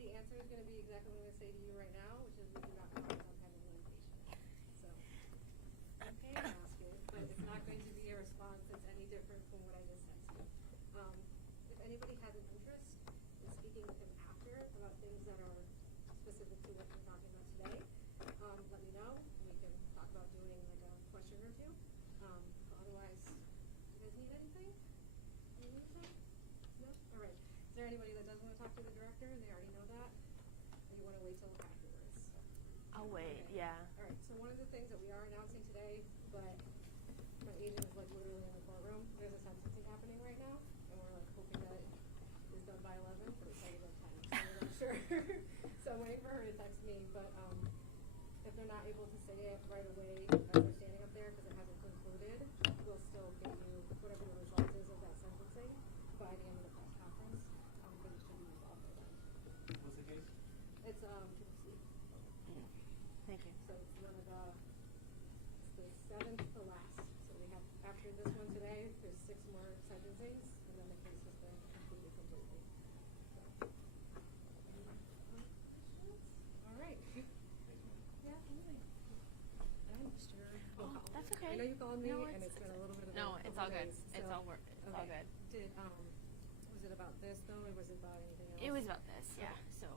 the answer is going to be exactly what I'm going to say to you right now, which is we do not comment on pending litigation. So, okay to ask it, but it's not going to be a response that's any different from what I just said to you. If anybody has an interest in speaking with him after about things that are specific to what we're talking about today, let me know. We can talk about doing like a question or two. Otherwise, do you guys need anything? No? All right. Is there anybody that doesn't want to talk to the director? They already know that? Or you want to wait till afterwards? I'll wait, Okay. yeah. All right. So one of the things that we are announcing today, but my agent is like literally in the courtroom. There's a sentencing happening right now, and we're like hoping that it is done by 11, but it's already done 10, so we're not sure. So I'm waiting for her to text me, but if they're not able to say it right away as they're standing up there because it hasn't concluded, we'll still get you whatever the result is of that sentencing by the end of the press conference, because it should be resolved by then. What's the case? It's PPC. Thank you. So it's one of it's the 7th to last. So we have, after this one today, there's 6 more sentencings, and then the case has been completed completely. So. All right. Yeah, Oh, that's okay. I know you called me, No, and it's been a little bit of no, a it's couple all good. days, It's so- all work. It's all good. Did was it about this though, or was it about anything else? It was about this, yeah. Okay. So,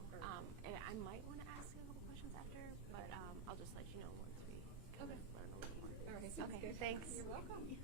and I might want to ask a couple questions after, but I'll just let you know once we kind of learn a little more. All right. Sounds Okay, good. thanks. You're welcome. Okay.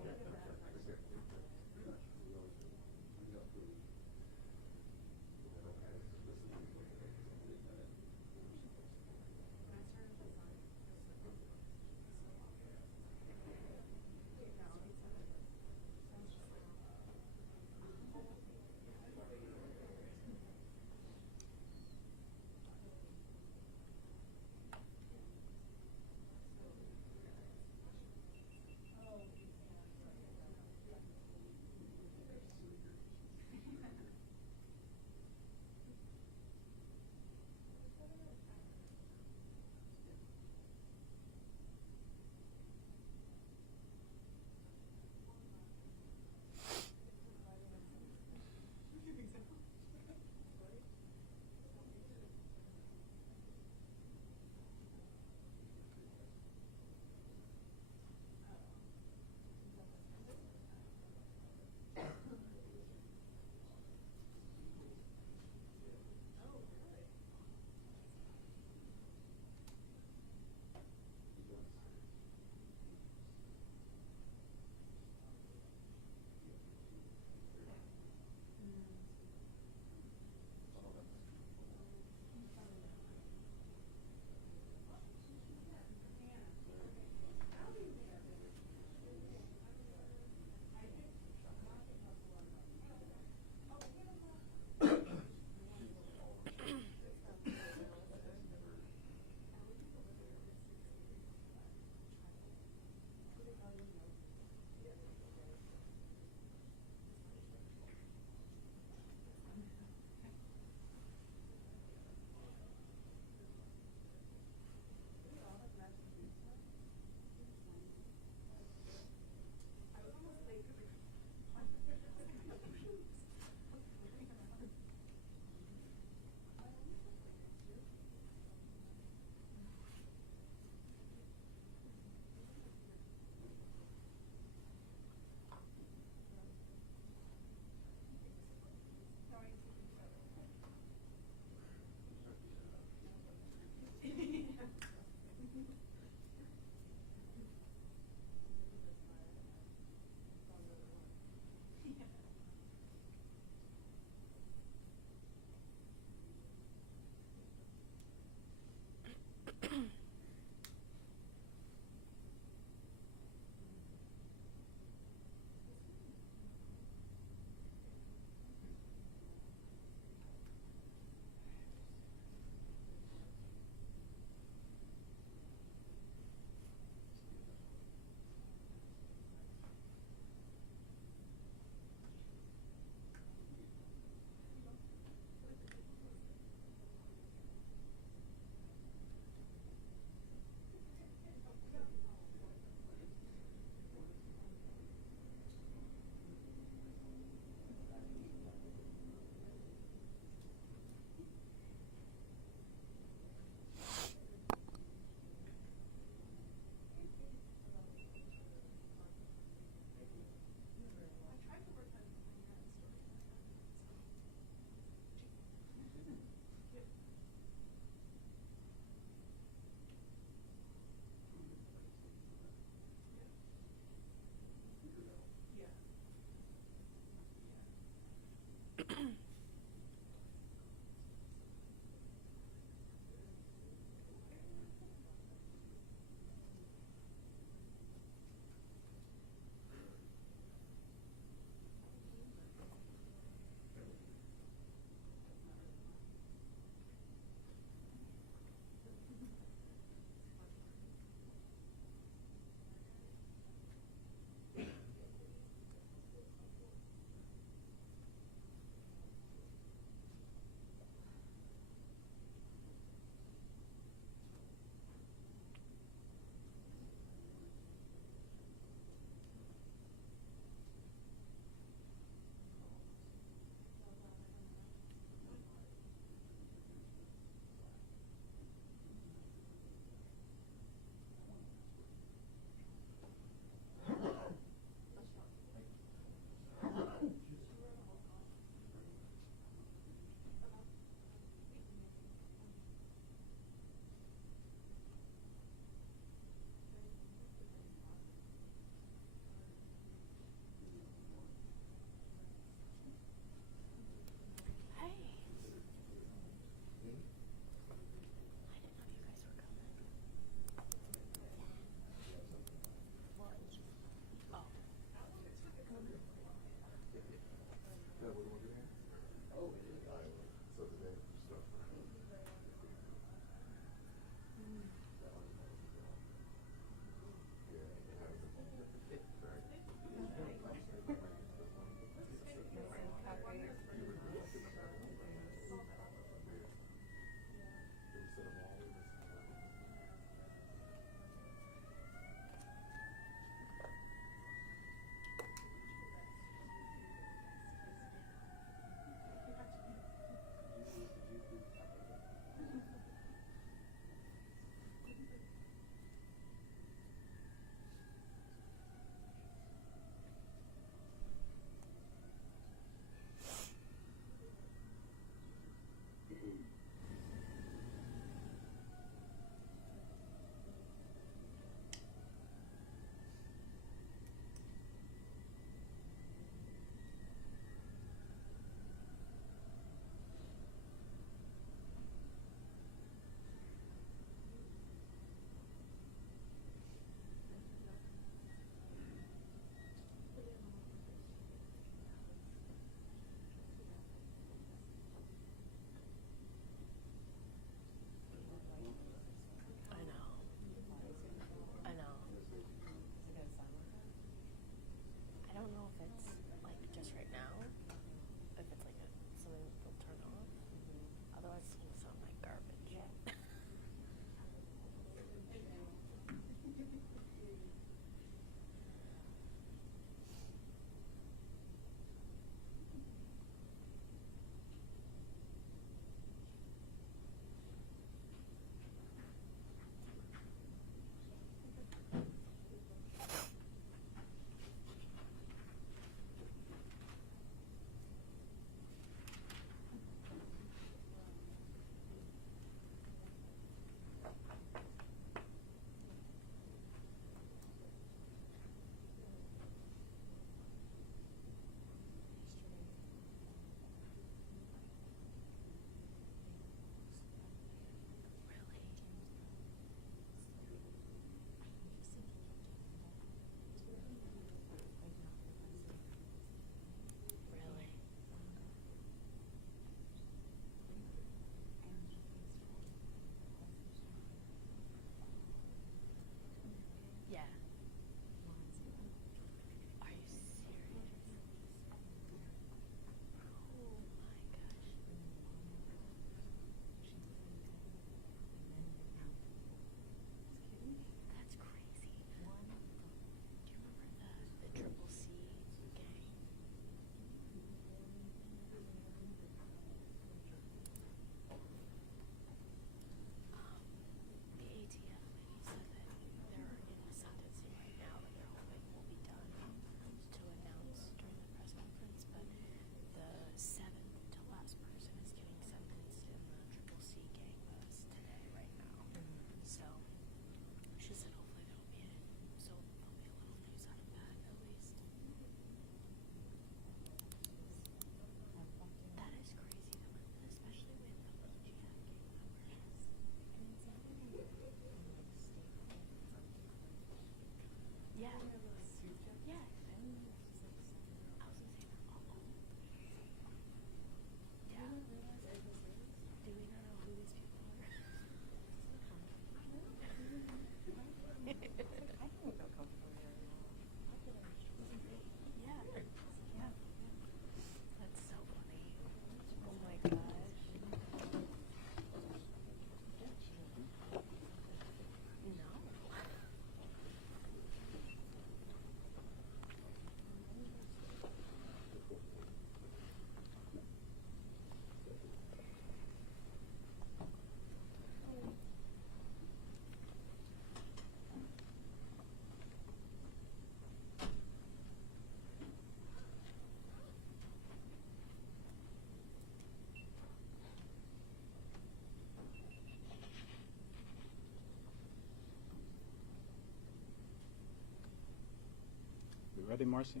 Ready, Marcy?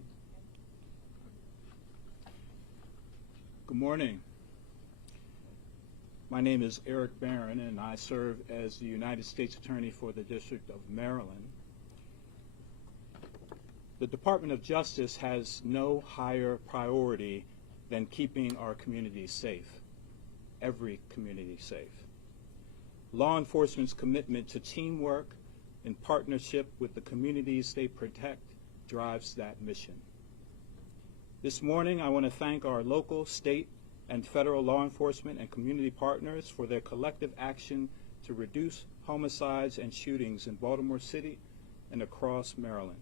Good morning. My name is Eric Barron, and I serve as the United States Attorney for the District of Maryland. The Department of Justice has no higher priority than keeping our communities safe, every community safe. Law enforcement's commitment to teamwork in partnership with the communities they protect drives that mission. This morning, I want to thank our local, state, and federal law enforcement and community partners for their collective action to reduce homicides and shootings in Baltimore City and across Maryland.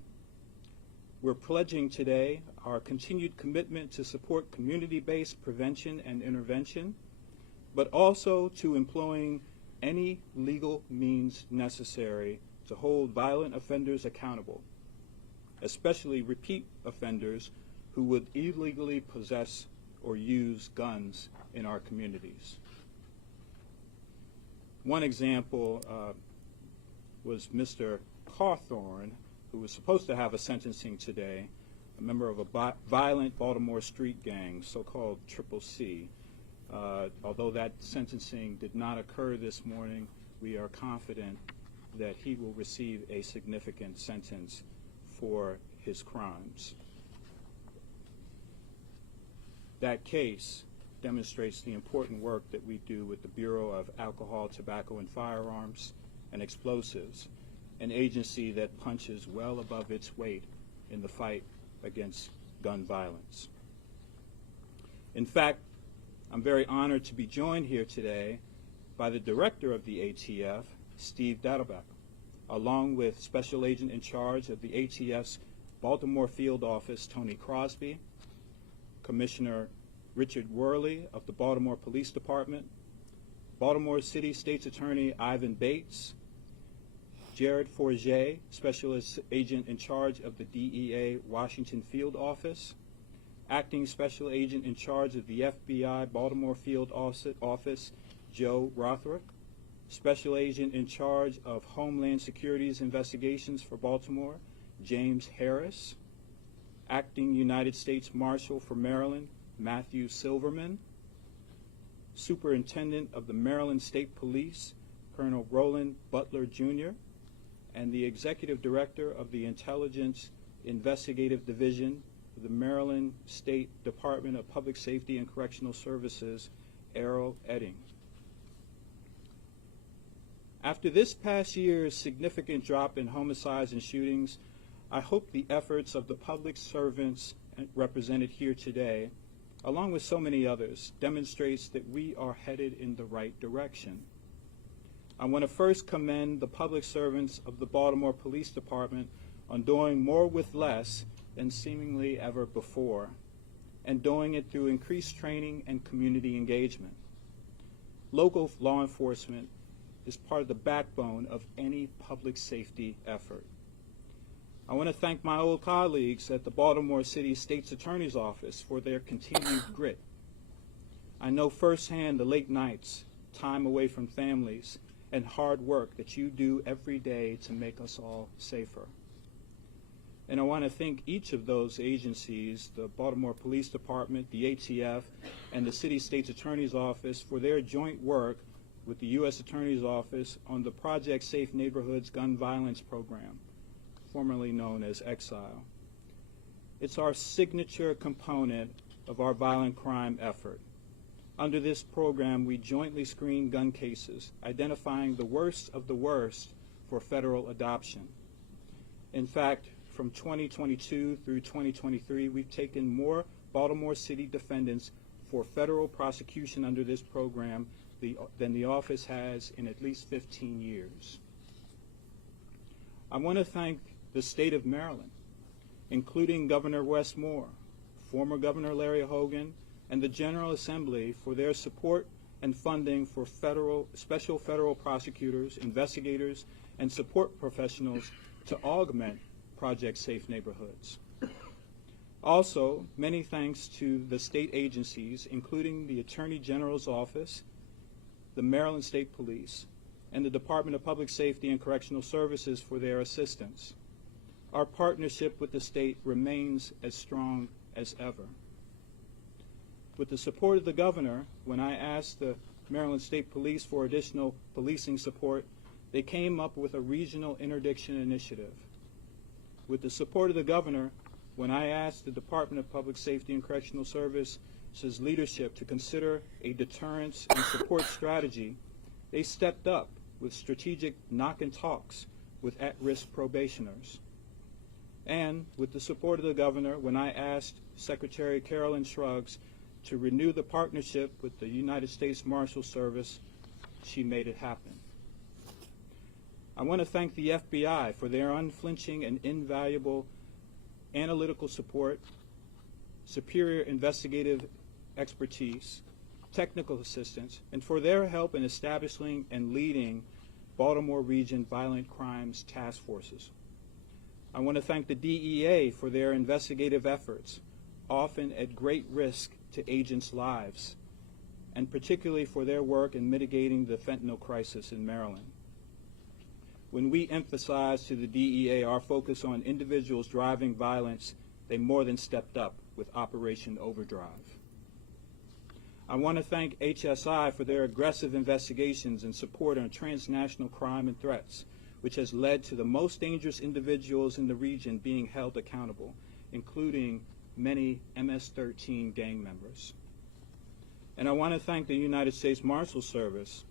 We're pledging today our continued commitment to support community-based prevention and intervention, but also to employing any legal means necessary to hold violent offenders accountable, especially repeat offenders who would illegally possess or use guns in our communities. One example was Mr. Cawthorn, who was supposed to have a sentencing today, a member of a violent Baltimore street gang, so-called Triple C. Although that sentencing did not occur this morning, we are confident that he will receive a significant sentence for his crimes. That case demonstrates the important work that we do with the Bureau of Alcohol, Tobacco, and Firearms and Explosives, an agency that punches well above its weight in the fight against gun violence. In fact, I'm very honored to be joined here today by the Director of the ATF, Steve Dadelbeck, along with Special Agent in charge of the ATF's Baltimore Field Office, Tony Crosby, Commissioner Richard Worley of the Baltimore Police Department, Baltimore City State's Attorney Ivan Bates, Jared Forget, Special Agent in charge of the DEA Washington Field Office, Acting Special Agent in charge of the FBI Baltimore Field Office, Joe Rothrick, Special Agent in charge of Homeland Security's investigations for Baltimore, James Harris, Acting United States Marshal for Maryland, Matthew Silverman, Superintendent of the Maryland State Police, Colonel Roland Butler, Jr., and the Executive Director of the Intelligence Investigative Division of the Maryland State Department of Public Safety and Correctional Services, Errol Edding. After this past year's significant drop in homicides and shootings, I hope the efforts of the public servants represented here today, along with so many others, demonstrates that we are headed in the right direction. I want to first commend the public servants of the Baltimore Police Department on doing more with less than seemingly ever before, and doing it through increased training and community engagement. Local law enforcement is part of the backbone of any public safety effort. I want to thank my old colleagues at the Baltimore City State's Attorney's Office for their continued grit. I know firsthand the late nights, time away from families, and hard work that you do every day to make us all safer. And I want to thank each of those agencies, the Baltimore Police Department, the ATF, and the City State's Attorney's Office for their joint work with the U.S. Attorney's Office on the Project Safe Neighborhoods Gun Violence Program, formerly known as Exile. It's our signature component of our violent crime effort. Under this program, we jointly screen gun cases, identifying the worst of the worst for federal adoption. In fact, from 2022 through 2023, we've taken more Baltimore City defendants for federal prosecution under this program than the office has in at least 15 years. I want to thank the state of Maryland, including Governor Wes Moore, former Governor Larry Hogan, and the General Assembly for their support and funding for special federal prosecutors, investigators, and support professionals to augment Project Safe Neighborhoods. Also, many thanks to the state agencies, including the Attorney General's Office, the Maryland State Police, and the Department of Public Safety and Correctional Services for their assistance. our partnership with the state remains as strong as ever. With the support of the governor, when I asked the Maryland State Police for additional policing support, they came up with a regional interdiction initiative. With the support of the governor, when I asked the Department of Public Safety and Correctional Services leadership to consider a deterrence and support strategy, they stepped up with strategic knock and talks with at-risk probationers. And with the support of the governor, when I asked Secretary Carolyn Scruggs to renew the partnership with the United States Marshals Service, she made it happen. I want to thank the FBI for their unflinching and invaluable analytical support, superior investigative expertise, technical assistance, and for their help in establishing and leading Baltimore Region Violent Crimes Task Forces. I want to thank the DEA for their investigative efforts, often at great risk to agents' lives, and particularly for their work in mitigating the fentanyl crisis in Maryland. When we emphasized to the DEA our focus on individuals driving violence, they more than stepped up with Operation Overdrive. I want to thank HSI for their aggressive investigations and support on transnational crime and threats, which has led to the most dangerous individuals in the region being held accountable, including many MS-13 gang members. And I want to thank the United States Marshals Service.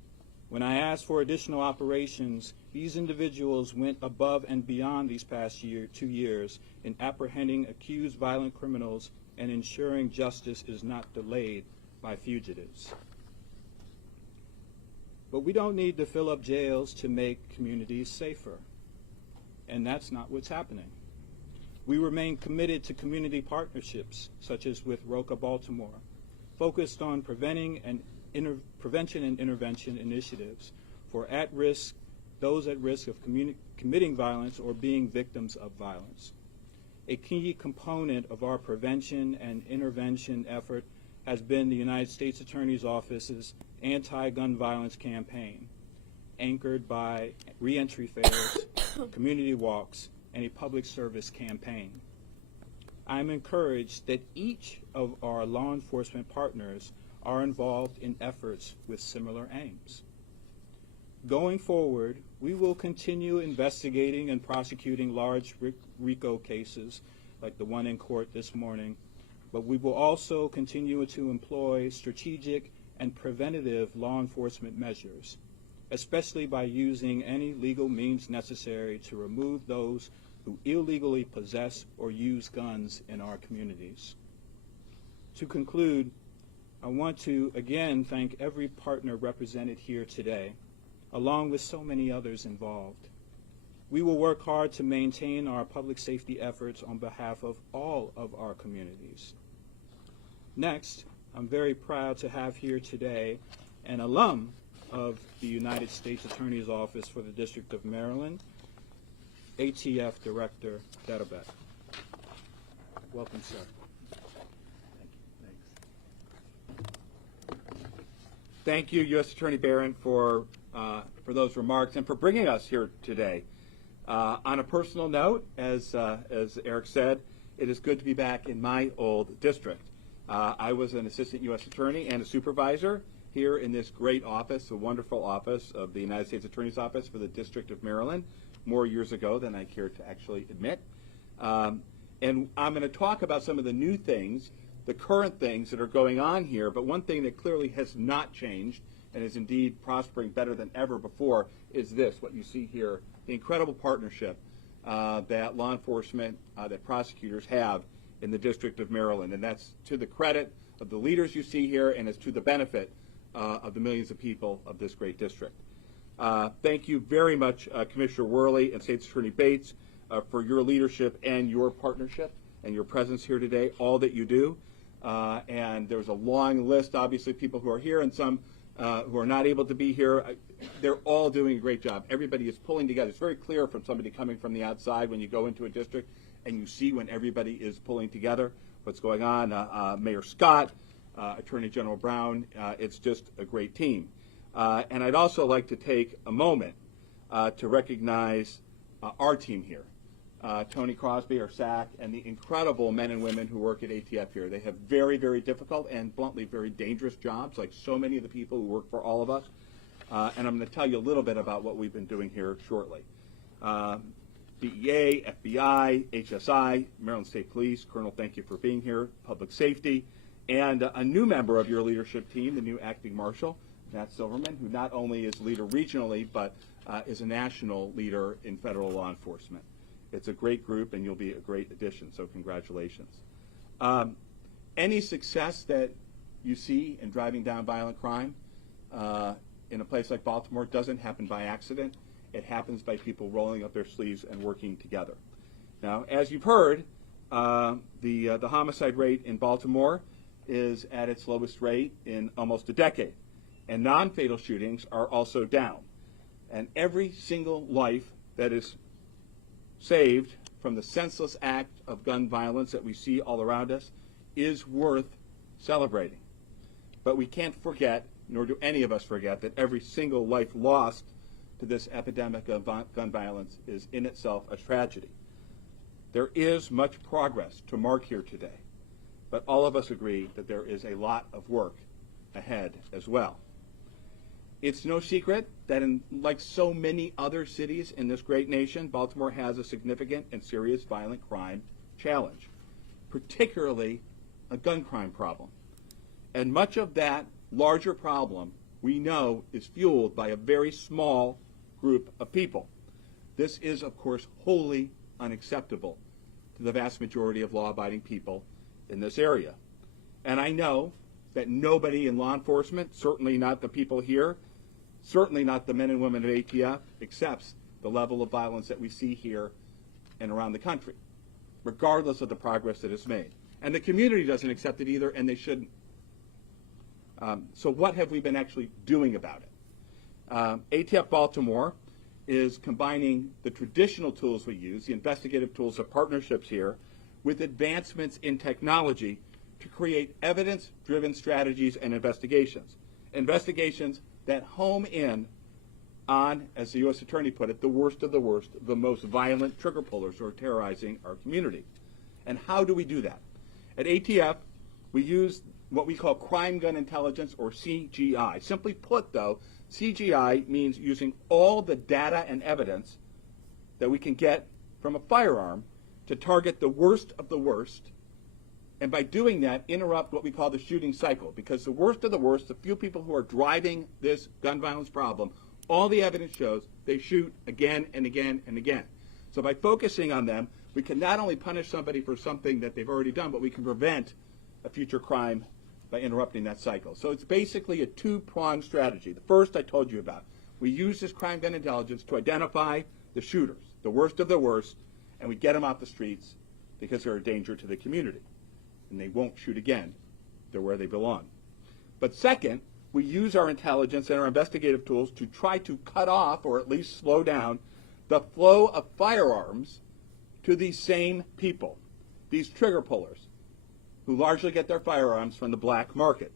When I asked for additional operations, these individuals went above and beyond these past 2 years in apprehending accused violent criminals and ensuring justice is not delayed by fugitives. But we don't need to fill up jails to make communities safer, and that's not what's happening. We remain committed to community partnerships, such as with ROCA Baltimore, focused on prevention and intervention initiatives for those at risk of committing violence or being victims of violence. A key component of our prevention and intervention effort has been the United States Attorney's Office's anti-gun violence campaign, anchored by reentry fairs, community walks, and a public service campaign. I'm encouraged that each of our law enforcement partners are involved in efforts with similar aims. Going forward, we will continue investigating and prosecuting large RICO cases like the one in court this morning, but we will also continue to employ strategic and preventative law enforcement measures, especially by using any legal means necessary to remove those who illegally possess or use guns in our communities. To conclude, I want to again thank every partner represented here today, along with so many others involved. We will work hard to maintain our public safety efforts on behalf of all of our communities. Next, I'm very proud to have here today an alum of the United States Attorney's Office for the District of Maryland, ATF Director Dedabet. Welcome, sir. Thank you, U.S. Attorney Barron, for those remarks and for bringing us here today. On a personal note, as Eric said, it is good to be back in my old district. I was an assistant U.S. attorney and a supervisor here in this great office, a wonderful office of the United States Attorney's Office for the District of Maryland, more years ago than I care to actually admit. And I'm going to talk about some of the new things, the current things that are going on here, but one thing that clearly has not changed and is indeed prospering better than ever before is this, what you see here, the incredible partnership that law enforcement, that prosecutors have in the District of Maryland. And that's to the credit of the leaders you see here, and it's to the benefit of the millions of people of this great district. Thank you very much, Commissioner Worley and State's Attorney Bates, for your leadership and your partnership and your presence here today, all that you do. And there's a long list, obviously, of people who are here and some who are not able to be here. They're all doing a great job. Everybody is pulling together. It's very clear from somebody coming from the outside when you go into a district and you see when everybody is pulling together what's going on. Mayor Scott, Attorney General Brown, it's just a great team. And I'd also like to take a moment to recognize our team here. Tony Crosby, our SAC, and the incredible men and women who work at ATF here. They have very, very difficult and bluntly very dangerous jobs, like so many of the people who work for all of us. And I'm going to tell you a little bit about what we've been doing here shortly. DEA, FBI, HSI, Maryland State Police. Colonel, thank you for being here. Public Safety, and a new member of your leadership team, the new acting marshal, Matt Silverman, who not only is leader regionally, but is a national leader in federal law enforcement. It's a great group, and you'll be a great addition, so congratulations. Any success that you see in driving down violent crime in a place like Baltimore doesn't happen by accident. It happens by people rolling up their sleeves and working together. Now, as you've heard, the homicide rate in Baltimore is at its lowest rate in almost a decade, and non-fatal shootings are also down. And every single life that is saved from the senseless act of gun violence that we see all around us is worth celebrating. But we can't forget, nor do any of us forget, that every single life lost to this epidemic of gun violence is in itself a tragedy. There is much progress to mark here today, but all of us agree that there is a lot of work ahead as well. It's no secret that like so many other cities in this great nation, Baltimore has a significant and serious violent crime challenge, particularly a gun crime problem. And much of that larger problem, we know, is fueled by a very small group of people. This is, of course, wholly unacceptable to the vast majority of law-abiding people in this area. And I know that nobody in law enforcement, certainly not the people here, certainly not the men and women of ATF, accepts the level of violence that we see here and around the country, regardless of the progress that is made. And the community doesn't accept it either, and they shouldn't. So what have we been actually doing about it? ATF Baltimore is combining the traditional tools we use, the investigative tools of partnerships here, with advancements in technology to create evidence-driven strategies and investigations. Investigations that home in on, as the U.S. Attorney put it, the worst of the worst, the most violent trigger pullers who are terrorizing our community. And how do we do that? At ATF, we use what we call crime gun intelligence, or CGI. Simply put, though, CGI means using all the data and evidence that we can get from a firearm to target the worst of the worst, and by doing that, interrupt what we call the shooting cycle. Because the worst of the worst, the few people who are driving this gun violence problem, all the evidence shows they shoot again and again and again. So by focusing on them, we can not only punish somebody for something that they've already done, but we can prevent a future crime by interrupting that cycle. So it's basically a two-pronged strategy. The first I told you about. We use this crime gun intelligence to identify the shooters, the worst of the worst, and we get them off the streets because they're a danger to the community. And they won't shoot again. They're where they belong. But second, we use our intelligence and our investigative tools to try to cut off, or at least slow down, the flow of firearms to these same people, these trigger pullers, who largely get their firearms from the black market,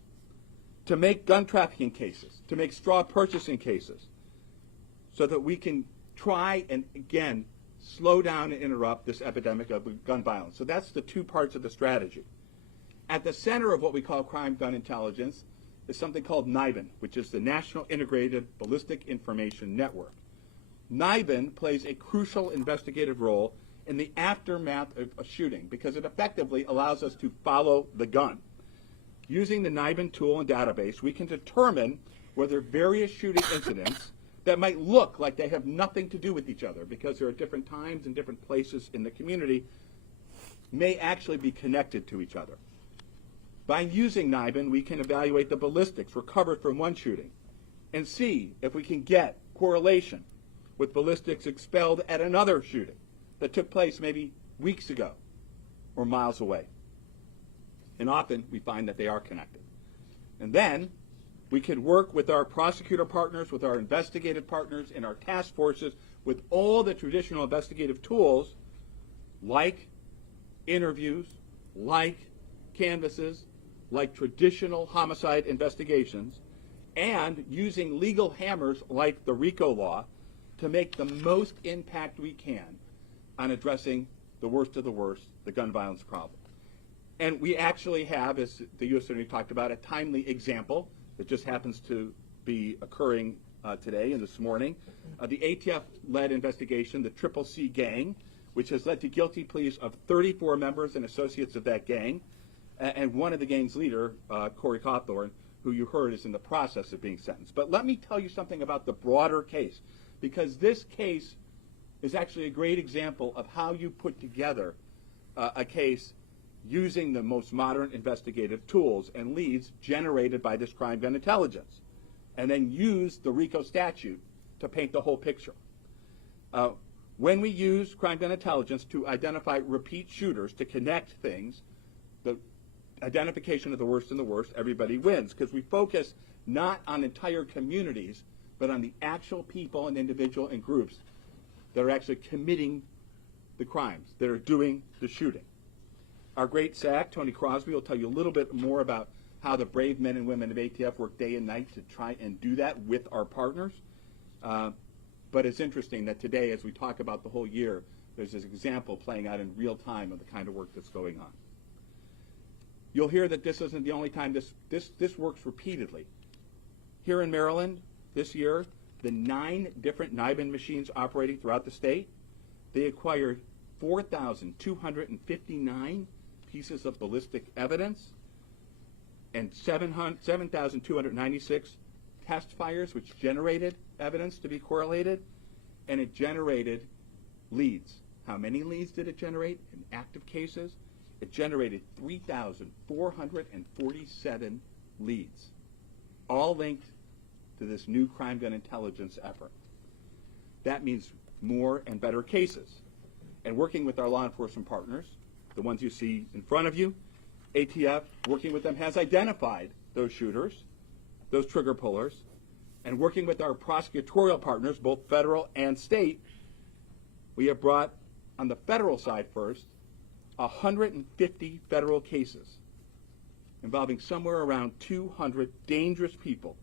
to make gun trafficking cases, to make straw purchasing cases, so that we can try and, again, slow down and interrupt this epidemic of gun violence. So that's the two parts of the strategy. At the center of what we call crime gun intelligence is something called NIBIN, which is the National Integrated Ballistic Information Network. NIBIN plays a crucial investigative role in the aftermath of a shooting because it effectively allows us to follow the gun. Using the NIBIN tool and database, we can determine whether various shooting incidents that might look like they have nothing to do with each other because they're at different times and different places in the community may actually be connected to each other. By using NIBIN, we can evaluate the ballistics recovered from one shooting and see if we can get correlation with ballistics expelled at another shooting that took place maybe weeks ago or miles away. And often we find that they are connected. And then we can work with our prosecutor partners, with our investigative partners, and our task forces with all the traditional investigative tools like interviews, like canvases, like traditional homicide investigations, and using legal hammers like the RICO law to make the most impact we can on addressing the worst of the worst, the gun violence problem. And we actually have, as the U.S. Attorney talked about, a timely example that just happens to be occurring today and this morning. The ATF-led investigation, the Triple C gang, which has led to guilty pleas of 34 members and associates of that gang, and one of the gang's leader, Corey Cawthorn, who you heard is in the process of being sentenced. But let me tell you something about the broader case, because this case is actually a great example of how you put together a case using the most modern investigative tools and leads generated by this crime gun intelligence, and then use the RICO statute to paint the whole picture. When we use crime gun intelligence to identify repeat shooters, to connect things, the identification of the worst and the worst, everybody wins, because we focus not on entire communities, but on the actual people and individual and groups that are actually committing the crimes, that are doing the shooting. Our great SAC, Tony Crosby, will tell you a little bit more about how the brave men and women of ATF work day and night to try and do that with our partners. But it's interesting that today, as we talk about the whole year, there's this example playing out in real time of the kind of work that's going on. You'll hear that this isn't the only time this works repeatedly. Here in Maryland this year, the 9 different NIBIN machines operating throughout the state, they acquired 4,259 pieces of ballistic evidence and 7,296 test fires, which generated evidence to be correlated, and it generated leads. How many leads did it generate in active cases? It generated 3,447 leads, all linked to this new crime gun intelligence effort. That means more and better cases. And working with our law enforcement partners, the ones you see in front of you, ATF, working with them, has identified those shooters, those trigger pullers, and working with our prosecutorial partners, both federal and state, we have brought, on the federal side first, 150 federal cases involving somewhere around 200 dangerous people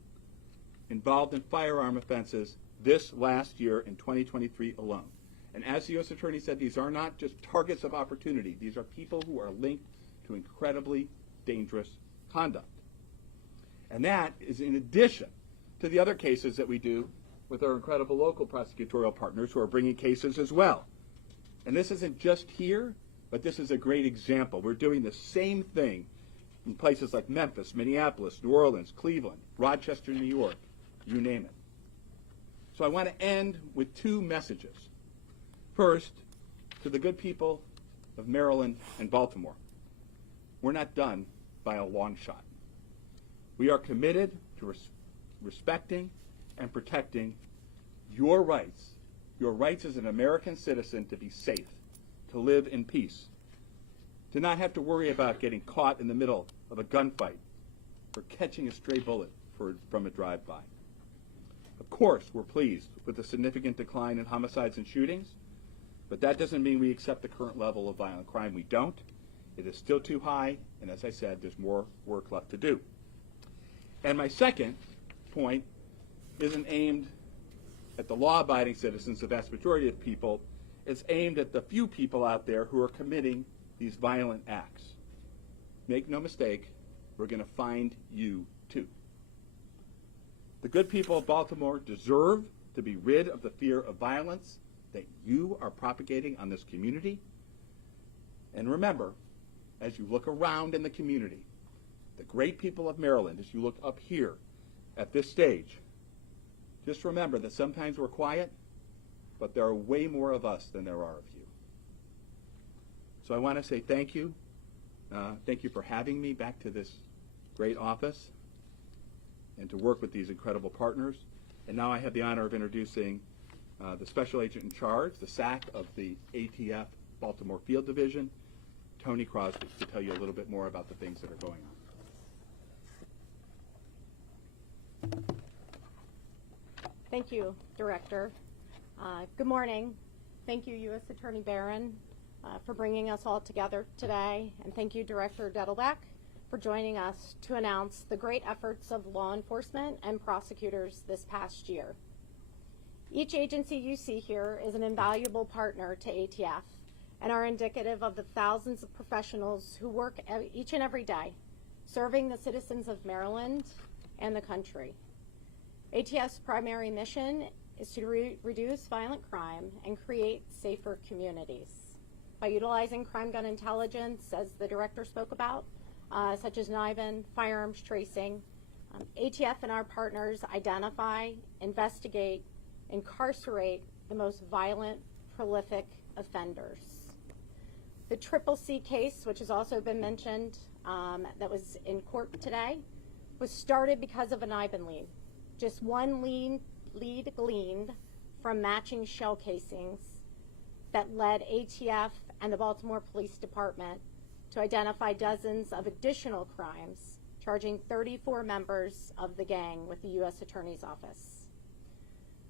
involved in firearm offenses this last year in 2023 alone. And as the U.S. Attorney said, these are not just targets of opportunity. These are people who are linked to incredibly dangerous conduct. And that is in addition to the other cases that we do with our incredible local prosecutorial partners who are bringing cases as well. And this isn't just here, but this is a great example. We're doing the same thing in places like Memphis, Minneapolis, New Orleans, Cleveland, Rochester, New York, you name it. So I want to end with 2 messages. First, to the good people of Maryland and Baltimore, we're not done by a long shot. We are committed to respecting and protecting your rights as an American citizen to be safe, to live in peace, to not have to worry about getting caught in the middle of a gunfight or catching a stray bullet from a drive-by. Of course, we're pleased with the significant decline in homicides and shootings, but that doesn't mean we accept the current level of violent crime. We don't. It is still too high, and as I said, there's more work left to do. And my second point isn't aimed at the law-abiding citizens, the vast majority of people. It's aimed at the few people out there who are committing these violent acts. Make no mistake, we're going to find you too. The good people of Baltimore deserve to be rid of the fear of violence that you are propagating on this community. And remember, as you look around in the community, the great people of Maryland, as you look up here at this stage, just remember that sometimes we're quiet, but there are way more of us than there are of you. So I want to say thank you. Thank you for having me back to this great office and to work with these incredible partners. And now I have the honor of introducing the Special Agent in Charge, the SAC of the ATF Baltimore Field Division, Tony Crosby, to tell you a little bit more about the things that are going on. Thank you, Director. Good morning. Thank you, U.S. Attorney Barron, for bringing us all together today. And thank you, Director Dettelbach, for joining us to announce the great efforts of law enforcement and prosecutors this past year. Each agency you see here is an invaluable partner to ATF and are indicative of the thousands of professionals who work each and every day serving the citizens of Maryland and the country. ATF's primary mission is to reduce violent crime and create safer communities. By utilizing crime gun intelligence, as the director spoke about, such as NIBIN, firearms tracing, ATF and our partners identify, investigate, incarcerate the most violent, prolific offenders. The CCC case, which has also been mentioned, that was in court today, was started because of a NIBIN lead. Just one lead gleaned from matching shell casings that led ATF and the Baltimore Police Department to identify dozens of additional crimes, charging 34 members of the gang with the U.S. Attorney's Office.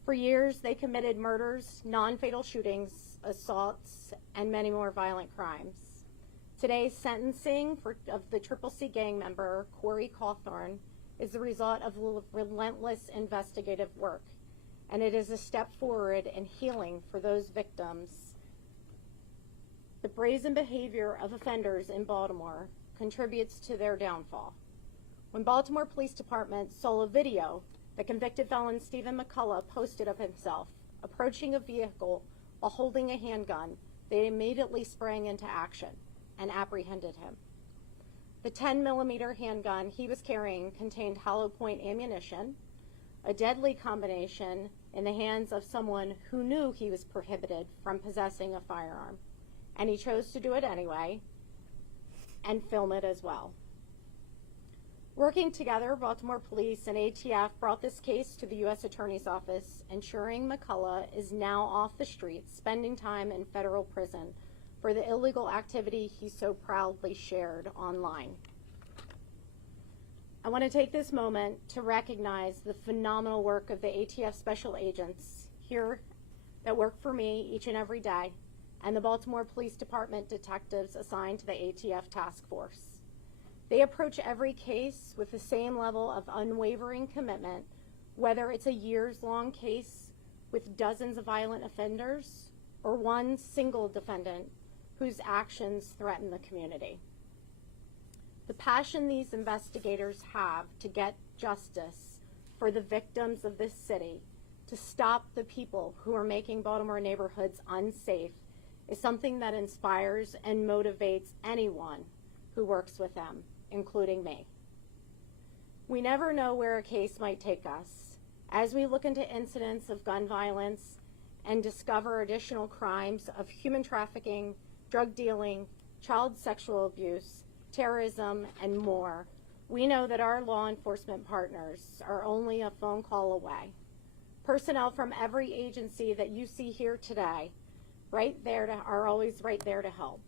For years, they committed murders, non-fatal shootings, assaults, and many more violent crimes. Today's sentencing of the CCC gang member, Corey Cawthorn, is the result of relentless investigative work, and it is a step forward in healing for those victims. The brazen behavior of offenders in Baltimore contributes to their downfall. When Baltimore Police Department saw a video that convicted felon Stephen McCullough posted of himself approaching a vehicle while holding a handgun, they immediately sprang into action and apprehended him. The 10mm handgun he was carrying contained hollow point ammunition, a deadly combination in the hands of someone who knew he was prohibited from possessing a firearm. And he chose to do it anyway and film it as well. Working together, Baltimore Police and ATF brought this case to the U.S. Attorney's Office, ensuring McCullough is now off the streets, spending time in federal prison for the illegal activity he so proudly shared online. I want to take this moment to recognize the phenomenal work of the ATF special agents here that work for me each and every day, and the Baltimore Police Department detectives assigned to the ATF task force. They approach every case with the same level of unwavering commitment, whether it's a years-long case with dozens of violent offenders or one single defendant whose actions threaten the community. The passion these investigators have to get justice for the victims of this city, to stop the people who are making Baltimore neighborhoods unsafe, is something that inspires and motivates anyone who works with them, including me. We never know where a case might take us. As we look into incidents of gun violence and discover additional crimes of human trafficking, drug dealing, child sexual abuse, terrorism, and more, we know that our law enforcement partners are only a phone call away. Personnel from every agency that you see here today are always right there to help.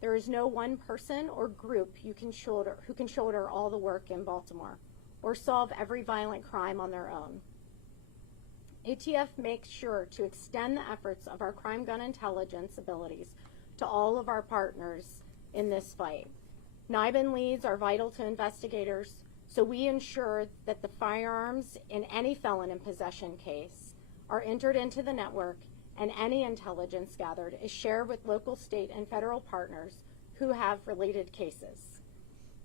There is no one person or group who can shoulder all the work in Baltimore or solve every violent crime on their own. ATF makes sure to extend the efforts of our crime gun intelligence abilities to all of our partners in this fight. NIBIN leads are vital to investigators, so we ensure that the firearms in any felon in possession case are entered into the network, and any intelligence gathered is shared with local, state, and federal partners who have related cases.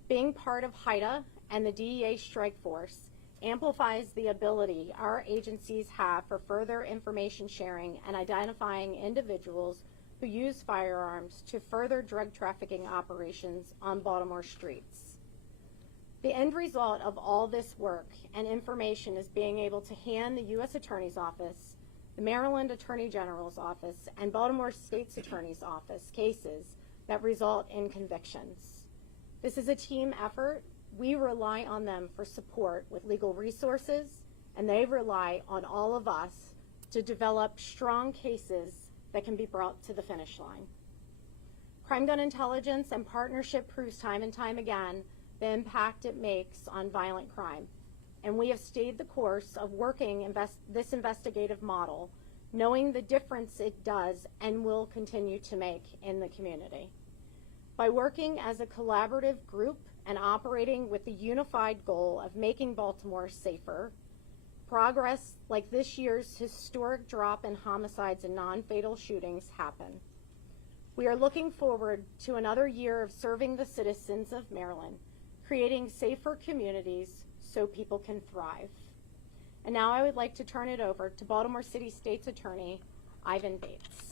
Being part of HIDA and the DEA Strike Force amplifies the ability our agencies have for further information sharing and identifying individuals who use firearms to further drug trafficking operations on Baltimore streets. The end result of all this work and information is being able to hand the U.S. Attorney's Office, the Maryland Attorney General's Office, and Baltimore State's Attorney's Office cases that result in convictions. This is a team effort. We rely on them for support with legal resources, and they rely on all of us to develop strong cases that can be brought to the finish line. Crime gun intelligence and partnership proves time and time again the impact it makes on violent crime. And we have stayed the course of working this investigative model, knowing the difference it does and will continue to make in the community. By working as a collaborative group and operating with the unified goal of making Baltimore safer, progress like this year's historic drop in homicides and non-fatal shootings happen. We are looking forward to another year of serving the citizens of Maryland, creating safer communities so people can thrive. And now I would like to turn it over to Baltimore City State's Attorney, Ivan Bates.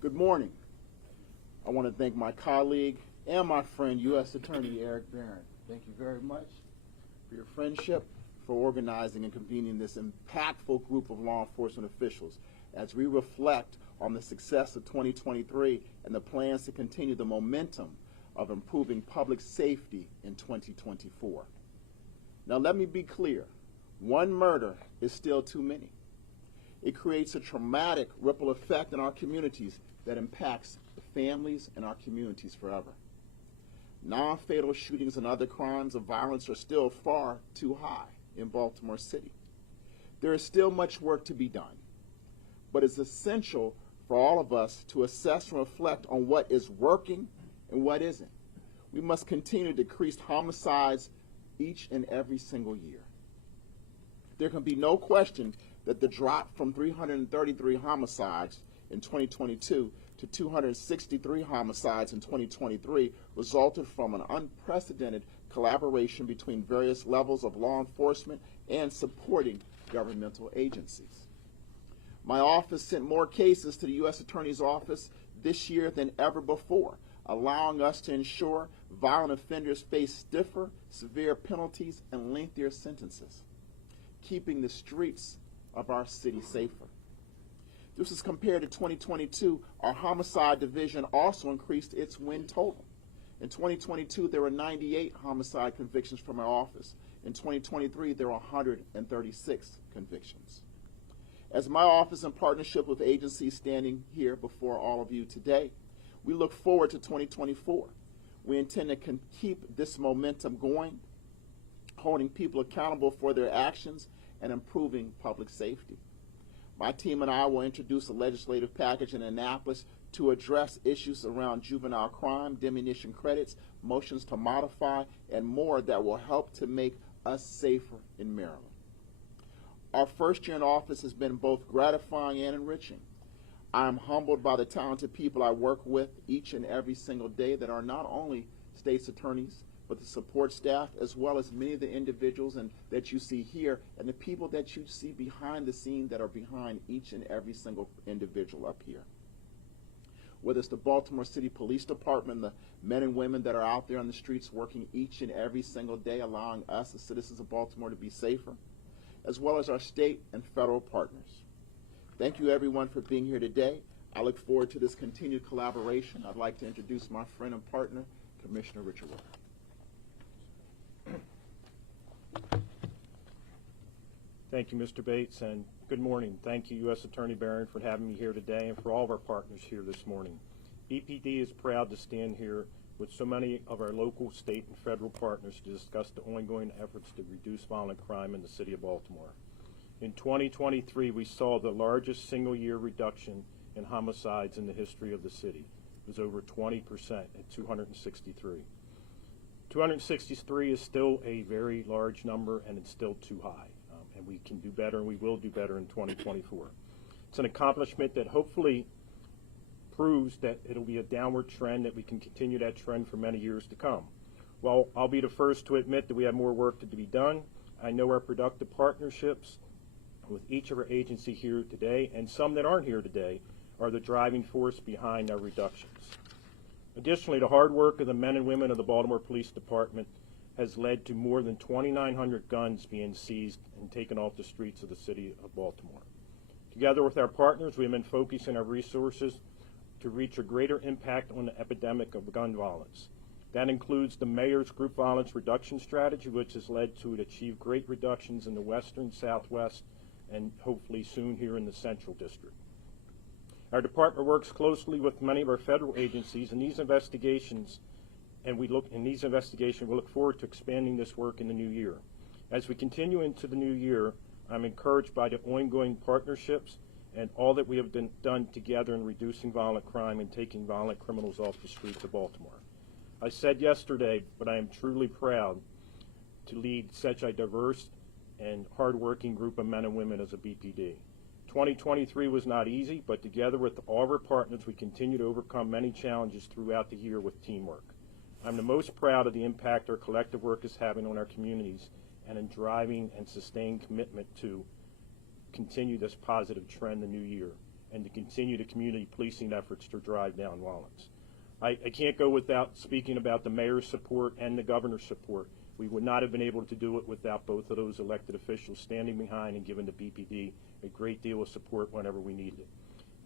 Good morning. I want to thank my colleague and my friend, U.S. Attorney Eric Barron. Thank you very much for your friendship, for organizing and convening this impactful group of law enforcement officials as we reflect on the success of 2023 and the plans to continue the momentum of improving public safety in 2024. Now let me be clear, one murder is still too many. It creates a traumatic ripple effect in our communities that impacts the families and our communities forever. Non-fatal shootings and other crimes of violence are still far too high in Baltimore City. There is still much work to be done, but it's essential for all of us to assess and reflect on what is working and what isn't. We must continue to decrease homicides each and every single year. There can be no question that the drop from 333 homicides in 2022 to 263 homicides in 2023 resulted from an unprecedented collaboration between various levels of law enforcement and supporting governmental agencies. My office sent more cases to the U.S. Attorney's Office this year than ever before, allowing us to ensure violent offenders face stiffer, severe penalties and lengthier sentences, keeping the streets of our city safer. This is compared to 2022. Our homicide division also increased its win total. In 2022, there were 98 homicide convictions from our office. In 2023, there were 136 convictions. As my office, in partnership with agencies standing here before all of you today, we look forward to 2024. We intend to keep this momentum going, holding people accountable for their actions and improving public safety. My team and I will introduce a legislative package in Annapolis to address issues around juvenile crime, diminution credits, motions to modify, and more that will help to make us safer in Maryland. Our first year in office has been both gratifying and enriching. I am humbled by the talented people I work with each and every single day that are not only state's attorneys, but the support staff, as well as many of the individuals that you see here and the people that you see behind the scene that are behind each and every single individual up here. Whether it's the Baltimore City Police Department, the men and women that are out there on the streets working each and every single day, allowing us, the citizens of Baltimore, to be safer, as well as our state and federal partners. Thank you, everyone, for being here today. I look forward to this continued collaboration. I'd like to introduce my friend and partner, Commissioner Richard Walker. Thank you, Mr. Bates, and good morning. Thank you, U.S. Attorney Barron, for having me here today and for all of our partners here this morning. BPD is proud to stand here with so many of our local, state, and federal partners to discuss the ongoing efforts to reduce violent crime in the city of Baltimore. In 2023, we saw the largest single-year reduction in homicides in the history of the city. It was over 20% at 263. 263 is still a very large number, and it's still too high. And we can do better, and we will do better in 2024. It's an accomplishment that hopefully proves that it'll be a downward trend, that we can continue that trend for many years to come. While I'll be the first to admit that we have more work to be done, I know our productive partnerships with each of our agencies here today, and some that aren't here today, are the driving force behind our reductions. Additionally, the hard work of the men and women of the Baltimore Police Department has led to more than 2,900 guns being seized and taken off the streets of the city of Baltimore. Together with our partners, we have been focusing our resources to reach a greater impact on the epidemic of gun violence. That includes the Mayor's Group Violence Reduction Strategy, which has led to achieve great reductions in the Western, Southwest, and hopefully soon here in the Central District. Our department works closely with many of our federal agencies in these investigations, and we look forward to expanding this work in the new year. As we continue into the new year, I'm encouraged by the ongoing partnerships and all that we have done together in reducing violent crime and taking violent criminals off the streets of Baltimore. I said yesterday, but I am truly proud to lead such a diverse and hardworking group of men and women as a BPD. 2023 was not easy, but together with all of our partners, we continue to overcome many challenges throughout the year with teamwork. I'm the most proud of the impact our collective work is having on our communities and in driving and sustained commitment to continue this positive trend the new year and to continue the community policing efforts to drive down violence. I can't go without speaking about the mayor's support and the governor's support. We would not have been able to do it without both of those elected officials standing behind and giving the BPD a great deal of support whenever we needed it.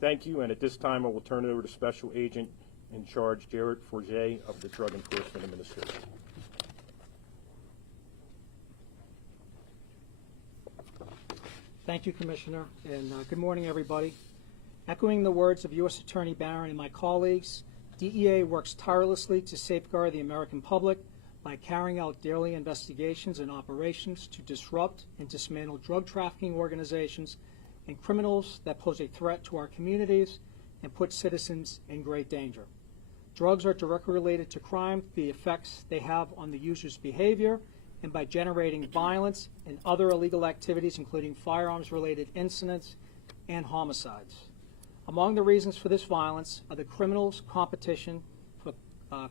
Thank you, and at this time I will turn it over to Special Agent in Charge Jared Forget of the Drug Enforcement Administration. Thank you, Commissioner, and good morning, everybody. Echoing the words of U.S. Attorney Barron and my colleagues, DEA works tirelessly to safeguard the American public by carrying out daily investigations and operations to disrupt and dismantle drug trafficking organizations and criminals that pose a threat to our communities and put citizens in great danger. Drugs are directly related to crime, the effects they have on the user's behavior, and by generating violence and other illegal activities, including firearms-related incidents and homicides. Among the reasons for this violence are the criminals' competition for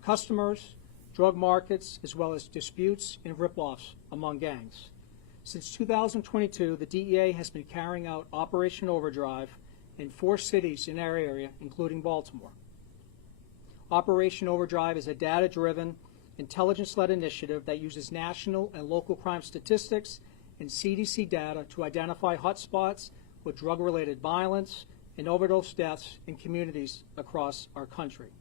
customers, drug markets, as well as disputes and rip-offs among gangs. Since 2022, the DEA has been carrying out Operation Overdrive in 4 cities in our area, including Baltimore. Operation Overdrive is a data-driven, intelligence-led initiative that uses national and local crime statistics and CDC data to identify hotspots with drug-related violence and overdose deaths in communities across our country.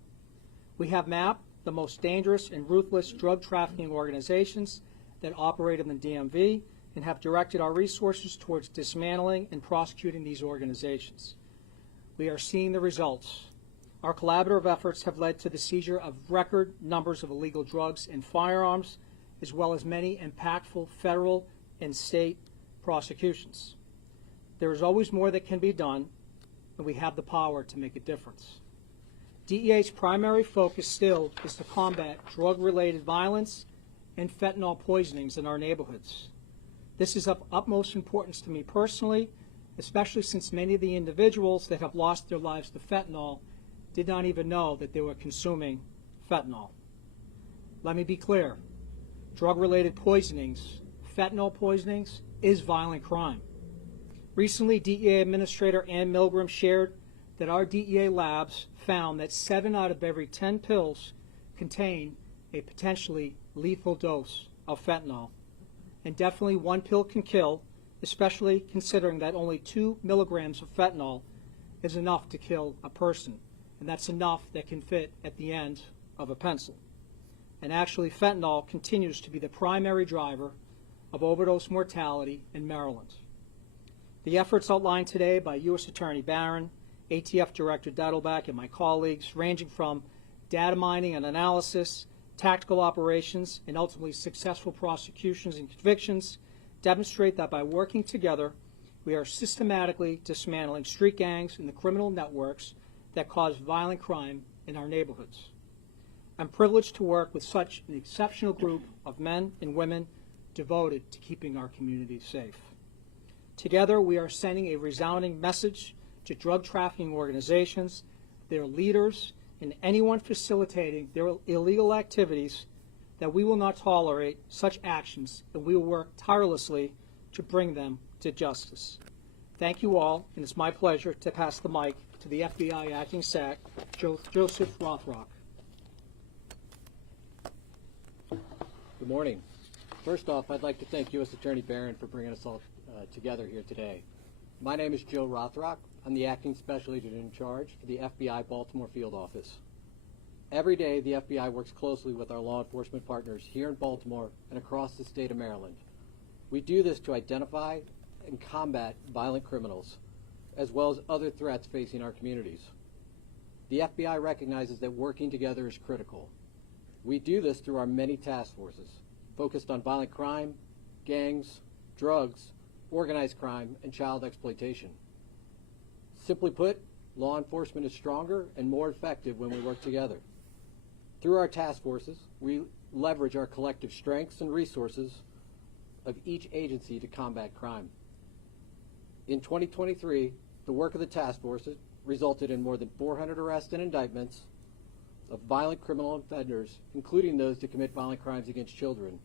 We have mapped the most dangerous and ruthless drug trafficking organizations that operate in the DMV and have directed our resources towards dismantling and prosecuting these organizations. We are seeing the results. Our collaborative efforts have led to the seizure of record numbers of illegal drugs and firearms, as well as many impactful federal and state prosecutions. There is always more that can be done, and we have the power to make a difference. DEA's primary focus still is to combat drug-related violence and fentanyl poisonings in our neighborhoods. This is of utmost importance to me personally, especially since many of the individuals that have lost their lives to fentanyl did not even know that they were consuming fentanyl. Let me be clear. Drug-related poisonings, fentanyl poisonings, is violent crime. Recently, DEA Administrator Ann Milgram shared that our DEA labs found that 7 out of every 10 pills contain a potentially lethal dose of fentanyl. And definitely 1 pill can kill, especially considering that only 2 milligrams of fentanyl is enough to kill a person. And that's enough that can fit at the end of a pencil. And actually, fentanyl continues to be the primary driver of overdose mortality in Maryland. The efforts outlined today by U.S. Attorney Barron, ATF Director Dettelbach, and my colleagues, ranging from data mining and analysis, tactical operations, and ultimately successful prosecutions and convictions, demonstrate that by working together, we are systematically dismantling street gangs and the criminal networks that cause violent crime in our neighborhoods. I'm privileged to work with such an exceptional group of men and women devoted to keeping our communities safe. Together, we are sending a resounding message to drug trafficking organizations, their leaders, and anyone facilitating their illegal activities that we will not tolerate such actions, and we will work tirelessly to bring them to justice. Thank you all, and it's my pleasure to pass the mic to the FBI Acting SAC, Joseph Rothrock. Good morning. First off, I'd like to thank U.S. Attorney Barron for bringing us all together here today. My name is Joe Rothrock. I'm the Acting Special Agent in Charge for the FBI Baltimore Field Office. Every day, the FBI works closely with our law enforcement partners here in Baltimore and across the state of Maryland. We do this to identify and combat violent criminals, as well as other threats facing our communities. The FBI recognizes that working together is critical. We do this through our many task forces, focused on violent crime, gangs, drugs, organized crime, and child exploitation. Simply put, law enforcement is stronger and more effective when we work together. Through our task forces, we leverage our collective strengths and resources of each agency to combat crime. In 2023, the work of the task forces resulted in more than 400 arrests and indictments of violent criminal offenders, including those that commit violent crimes against children,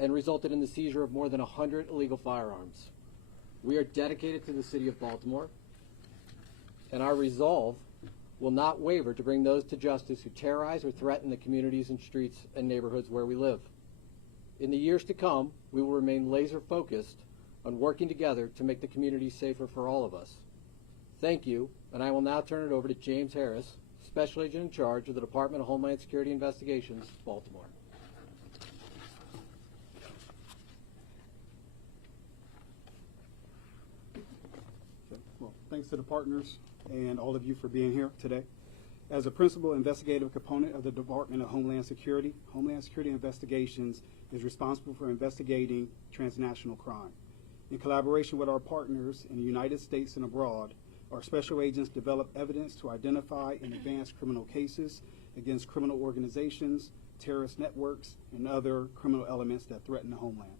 and resulted in the seizure of more than 100 illegal firearms. We are dedicated to the city of Baltimore, and our resolve will not waver to bring those to justice who terrorize or threaten the communities and streets and neighborhoods where we live. In the years to come, we will remain laser focused on working together to make the community safer for all of us. Thank you, and I will now turn it over to James Harris, Special Agent in charge of the Department of Homeland Security Investigations, Baltimore. Well, thanks to the partners and all of you for being here today. As a principal investigative component of the Department of Homeland Security Investigations is responsible for investigating transnational crime. In collaboration with our partners in the United States and abroad, our special agents develop evidence to identify and advance criminal cases against criminal organizations, terrorist networks, and other criminal elements that threaten the homeland.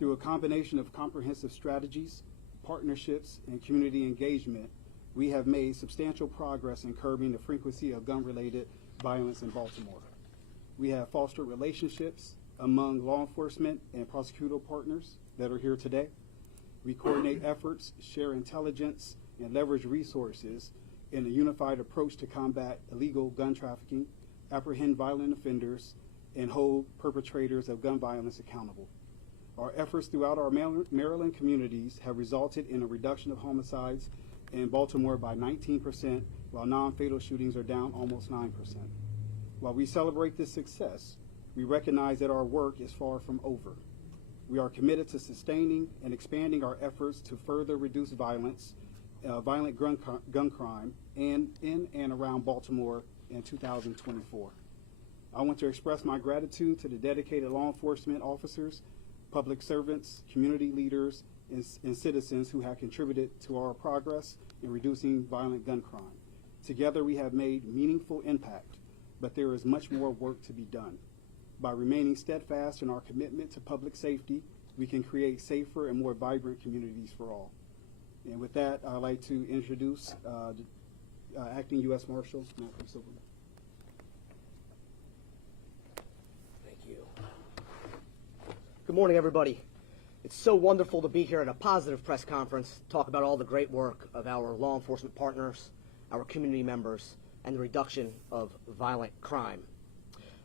Through a combination of comprehensive strategies, partnerships, and community engagement, we have made substantial progress in curbing the frequency of gun-related violence in Baltimore. We have fostered relationships among law enforcement and prosecutorial partners that are here today. We coordinate efforts, share intelligence, and leverage resources in a unified approach to combat illegal gun trafficking, apprehend violent offenders, and hold perpetrators of gun violence accountable. Our efforts throughout our Maryland communities have resulted in a reduction of homicides in Baltimore by 19%, while non-fatal shootings are down almost 9%. While we celebrate this success, we recognize that our work is far from over. We are committed to sustaining and expanding our efforts to further reduce violent gun crime in and around Baltimore in 2024. I want to express my gratitude to the dedicated law enforcement officers, public servants, community leaders, and citizens who have contributed to our progress in reducing violent gun crime. Together we have made meaningful impact, but there is much more work to be done. By remaining steadfast in our commitment to public safety, we can create safer and more vibrant communities for all. And with that, I'd like to introduce Acting U.S. Marshal Malcolm Silverman. Thank you. Good morning, everybody. It's so wonderful to be here at a positive press conference to talk about all the great work of our law enforcement partners, our community members, and the reduction of violent crime.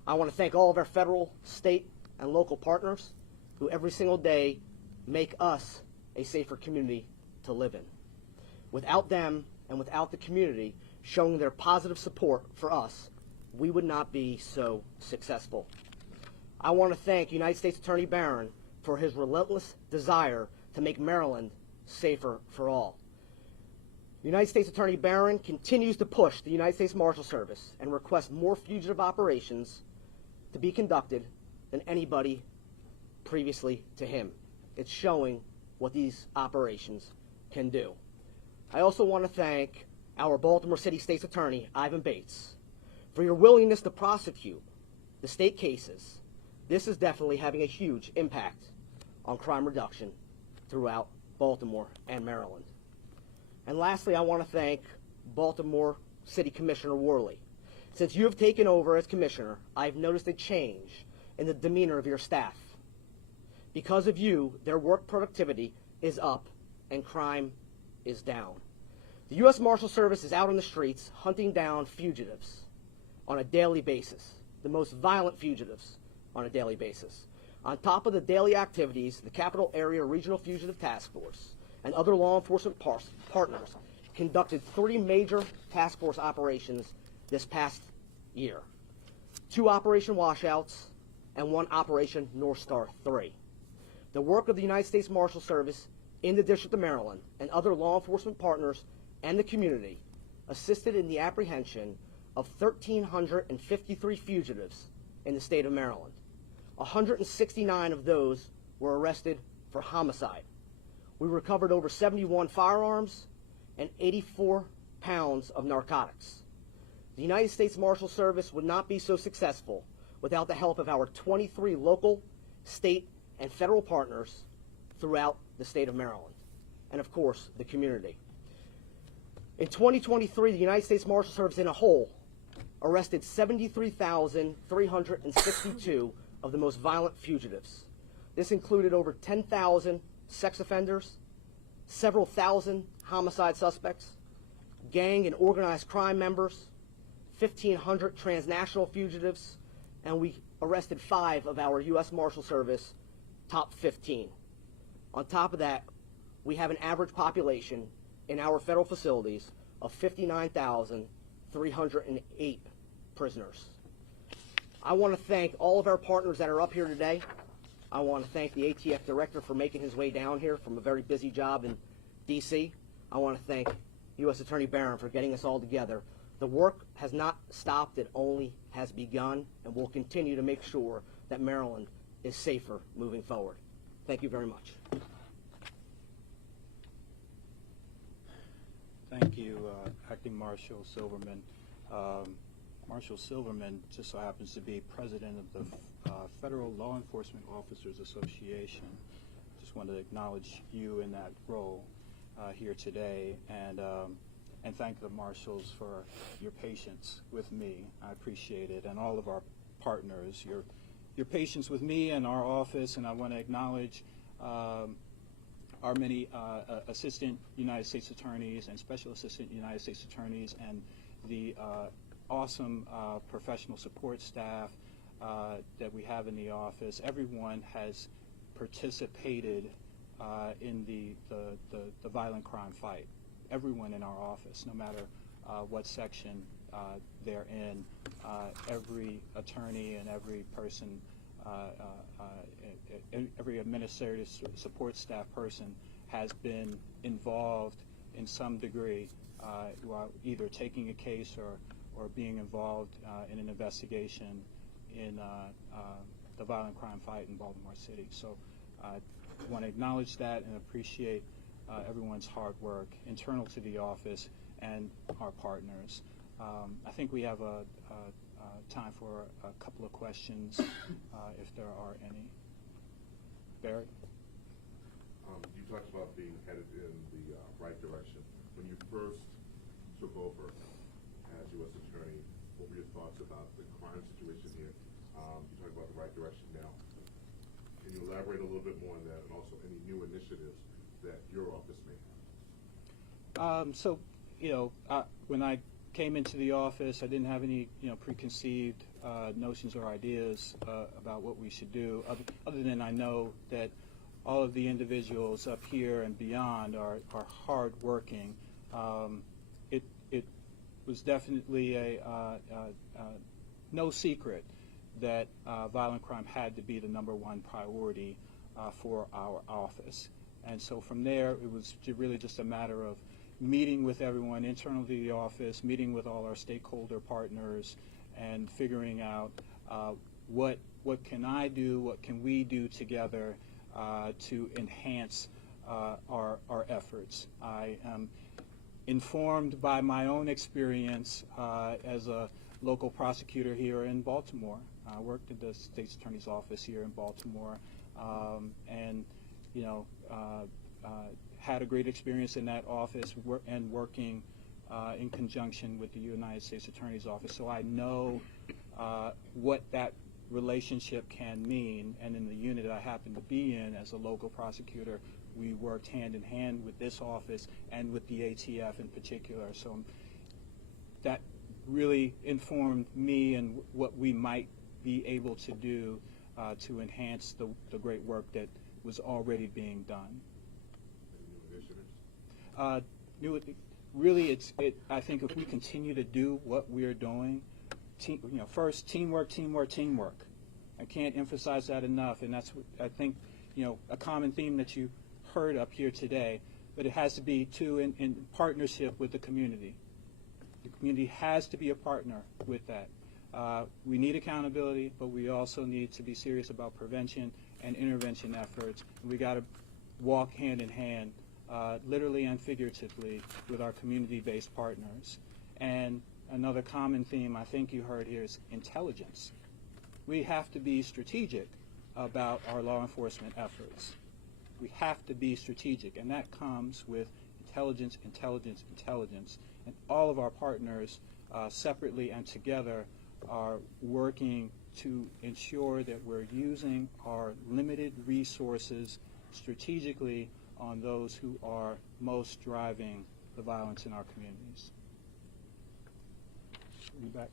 I want to thank all of our federal, state, and local partners who every single day make us a safer community to live in. Without them and without the community showing their positive support for us, we would not be so successful. I want to thank United States Attorney Barron for his relentless desire to make Maryland safer for all. United States Attorney Barron continues to push the United States Marshal Service and request more fugitive operations to be conducted than anybody previously to him. It's showing what these operations can do. I also want to thank our Baltimore City State's Attorney, Ivan Bates, for your willingness to prosecute the state cases. This is definitely having a huge impact on crime reduction throughout Baltimore and Maryland. And lastly, I want to thank Baltimore City Commissioner Worley. Since you have taken over as commissioner, I've noticed a change in the demeanor of your staff. Because of you, their work productivity is up and crime is down. The U.S. Marshal Service is out on the streets hunting down fugitives on a daily basis, the most violent fugitives on a daily basis. On top of the daily activities, the Capital Area Regional Fugitive Task Force and other law enforcement partners conducted 3 major task force operations this past year. 2 Operation Washouts and 1 Operation North Star 3. The work of the United States Marshal Service in the District of Maryland and other law enforcement partners and the community assisted in the apprehension of 1,353 fugitives in the state of Maryland. 169 of those were arrested for homicide. We recovered over 71 firearms and 84 pounds of narcotics. The United States Marshal Service would not be so successful without the help of our 23 local, state, and federal partners throughout the state of Maryland, and of course, the community. In 2023, the United States Marshal Service in a whole arrested 73,362 of the most violent fugitives. This included over 10,000 sex offenders, several thousand homicide suspects, gang and organized crime members, 1,500 transnational fugitives, and we arrested 5 of our U.S. Marshal Service top 15. On top of that, we have an average population in our federal facilities of 59,308 prisoners. I want to thank all of our partners that are up here today. I want to thank the ATF Director for making his way down here from a very busy job in D.C. I want to thank U.S. Attorney Barron for getting us all together. The work has not stopped, it only has begun, and we'll continue to make sure that Maryland is safer moving forward. Thank you very much. Thank you, Acting Marshal Silverman. Marshal Silverman just so happens to be president of the Federal Law Enforcement Officers Association. Just want to acknowledge you in that role here today, and thank the marshals for your patience with me. I appreciate it, and all of our partners, your patience with me and our office. And I want to acknowledge our many assistant United States attorneys and special assistant United States attorneys, and the awesome professional support staff that we have in the office. Everyone has participated in the violent crime fight. Everyone in our office, no matter what section they're in, every attorney and every person, every administrative support staff person has been involved in some degree, while either taking a case or being involved in an investigation in the violent crime fight in Baltimore City. So I want to acknowledge that and appreciate everyone's hard work, internal to the office and our partners. I think we have time for a couple of questions, if there are any. Barry? You talked about being headed in the right direction. When you first took over as U.S. Attorney, what were your thoughts about the crime situation here? You talked about the right direction now. Can you elaborate a little bit more on that, and also any new initiatives that your office may have? So, when I came into the office, I didn't have any, preconceived notions or ideas about what we should do, other than I know that all of the individuals up here and beyond are hardworking. It was definitely no secret that violent crime had to be the #1 priority for our office. And so from there, it was really just a matter of meeting with everyone internal to the office, meeting with all our stakeholder partners, and figuring out what can I do, what can we do together to enhance our efforts. I am informed by my own experience as a local prosecutor here in Baltimore. I worked at the State's Attorney's Office here in Baltimore, and had a great experience in that office and working in conjunction with the United States Attorney's Office. So I know what that relationship can mean, and in the unit I happen to be in as a local prosecutor, we worked hand in hand with this office and with the ATF in particular. So that really informed me and what we might be able to do to enhance the great work that was already being done. Really, I think if we continue to do what we're doing, first teamwork. I can't emphasize that enough, and that's what I think a common theme that you heard up here today. But it has to be too in partnership with the community. The community has to be a partner with that. We need accountability, but we also need to be serious about prevention and intervention efforts. We got to walk hand in hand, literally and figuratively, with our community-based partners. And another common theme I think you heard here is intelligence. We have to be strategic about our law enforcement efforts. We have to be strategic, and that comes with intelligence, intelligence, intelligence. And all of our partners, separately and together, are working to ensure that we're using our limited resources strategically on those who are most driving the violence in our communities. You back?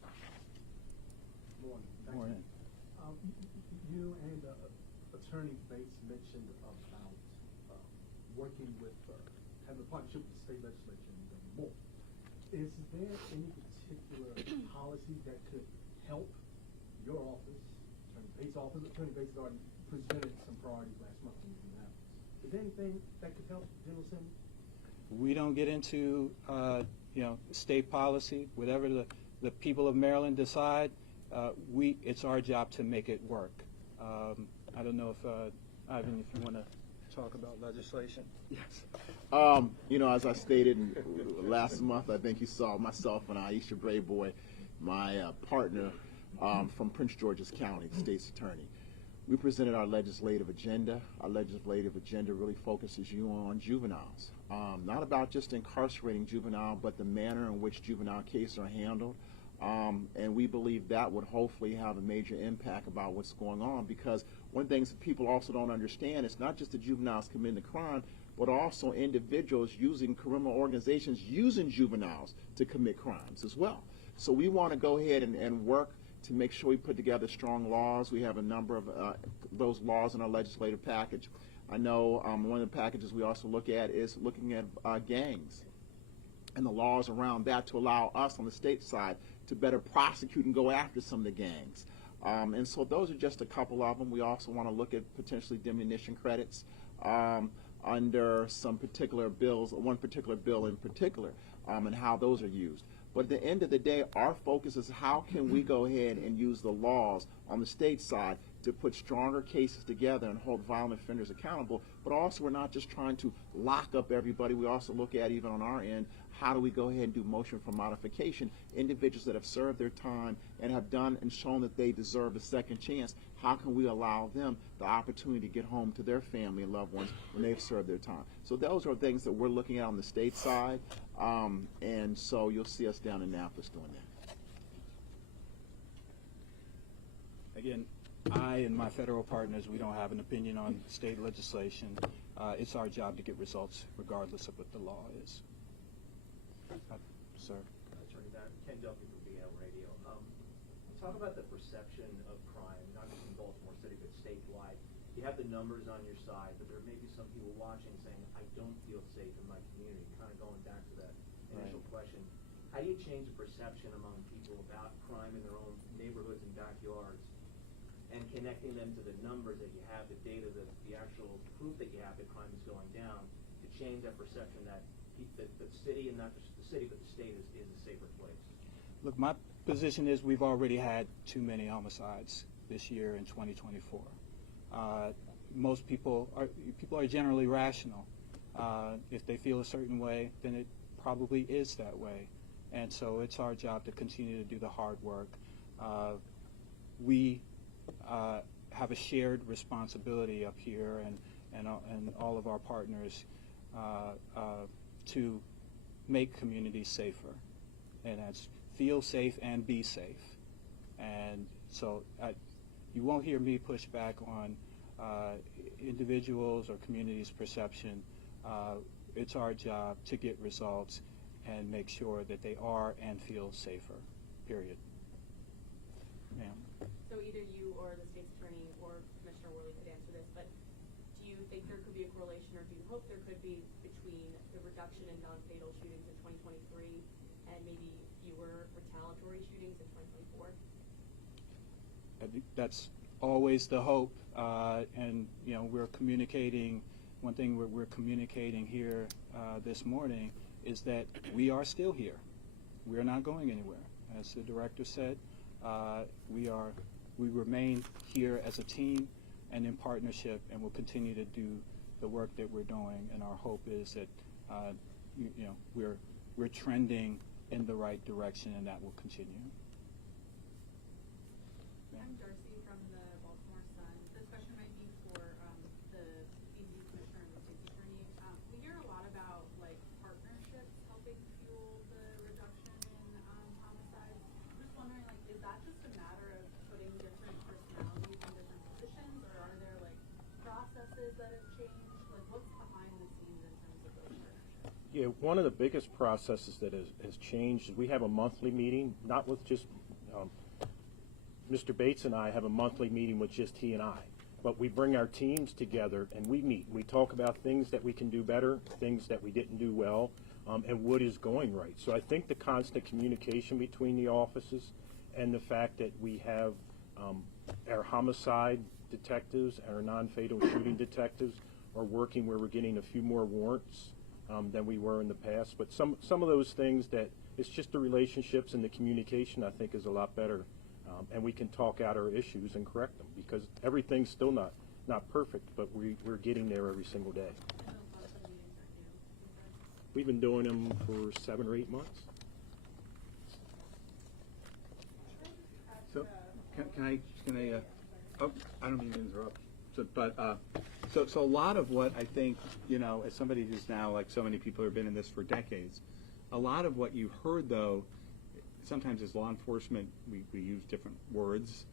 Morning. Morning. You and Attorney Bates mentioned about working with, having a partnership with the state legislature and more. Is there any particular policy that could help your office, Attorney Bates' office? Attorney Bates has already presented some priorities last month in Minneapolis. Is there anything that could help, General Assembly? We don't get into state policy. Whatever the people of Maryland decide, it's our job to make it work. I don't know if Ivan, if you want to talk about legislation. Yes. As I stated last month, I think you saw myself and Aisha Brayboy, my partner from Prince George's County, the state's attorney. We presented our legislative agenda. Our legislative agenda really focuses you on juveniles. Not about just incarcerating juvenile, but the manner in which juvenile cases are handled. And we believe that would hopefully have a major impact about what's going on, because one thing that people also don't understand is not just the juveniles committing the crime, but also individuals using criminal organizations using juveniles to commit crimes as well. So we want to go ahead and work to make sure we put together strong laws. We have a number of those laws in our legislative package. I know one of the packages we also look at is looking at gangs and the laws around that to allow us on the state side to better prosecute and go after some of the gangs. And so those are just a couple of them. We also want to look at potentially diminution credits under some particular bills, one particular bill in particular, and how those are used. But at the end of the day, our focus is how can we go ahead and use the laws on the state side to put stronger cases together and hold violent offenders accountable. But also, we're not just trying to lock up everybody. We also look at, even on our end, how do we go ahead and do motion for modification? Individuals that have served their time and have done and shown that they deserve a second chance, how can we allow them the opportunity to get home to their family and loved ones when they've served their time? So those are things that we're looking at on the state side, and so you'll see us down in Annapolis doing that. Again, I and my federal partners, we don't have an opinion on state legislation. It's our job to get results regardless of what the law is. Sir. Attorney Barron, Ken Duffy from BL Radio. Talk about the perception of crime, not just in Baltimore City, but statewide. You have the numbers on your side, but there may be some people watching saying, I don't feel safe in my community. Kind of going back to that initial question. How do you change the perception among people about crime in their own neighborhoods and backyards, and connecting them to the numbers that you have, the data, the actual proof that you have that crime is going down, to change that perception that the city, and not just the city, but the state is a safer place? Look, my position is we've already had too many homicides this year in 2024. Most people are generally rational. If they feel a certain way, then it probably is that way. And so it's our job to continue to do the hard work. We have a shared responsibility up here, and all of our partners to make communities safer, and that's feel safe and be safe. And so you won't hear me push back on individuals or communities' perception. It's our job to get results and make sure that they are and feel safer, period. Ma'am. So either you or the state's attorney or Commissioner Worley could answer this, but do you think there could be a correlation, or do you hope there could be, between the reduction in non-fatal shootings in 2023 and maybe fewer retaliatory shootings in 2024? I think that's always the hope, and we're communicating. One thing we're communicating here this morning is that we are still here. We are not going anywhere. As the director said, we remain here as a team and in partnership, and we'll continue to do the work that we're doing. And our hope is that we're trending in the right direction, and that will continue. I'm Darcy from the Baltimore Sun. This question might be for the BC Commissioner and the State's Attorney. We hear a lot about like partnerships helping fuel the reduction in homicides. I'm just wondering, like, is that just a matter of putting different personalities in different positions, or are there like processes that have changed? Like, what's behind the scenes in terms of those partnerships? Yeah, one of the biggest processes that has changed is we have a monthly meeting, not with just Mr. Bates and I have a monthly meeting with just he and I, but we bring our teams together and we meet. We talk about things that we can do better, things that we didn't do well, and what is going right. So I think the constant communication between the offices and the fact that we have our homicide detectives, our non-fatal shooting detectives are working where we're getting a few more warrants than we were in the past. But some of those things that it's just the relationships and the communication I think is a lot better. And we can talk out our issues and correct them because everything's still not perfect, but we're getting there every single day. We've been doing them for 7 or 8 months. So, can I oh, I don't mean to interrupt. So a lot of what I think, you know, as somebody who's now, like so many people who have been in this for decades, a lot of what you've heard, though, sometimes as law enforcement, we use different words,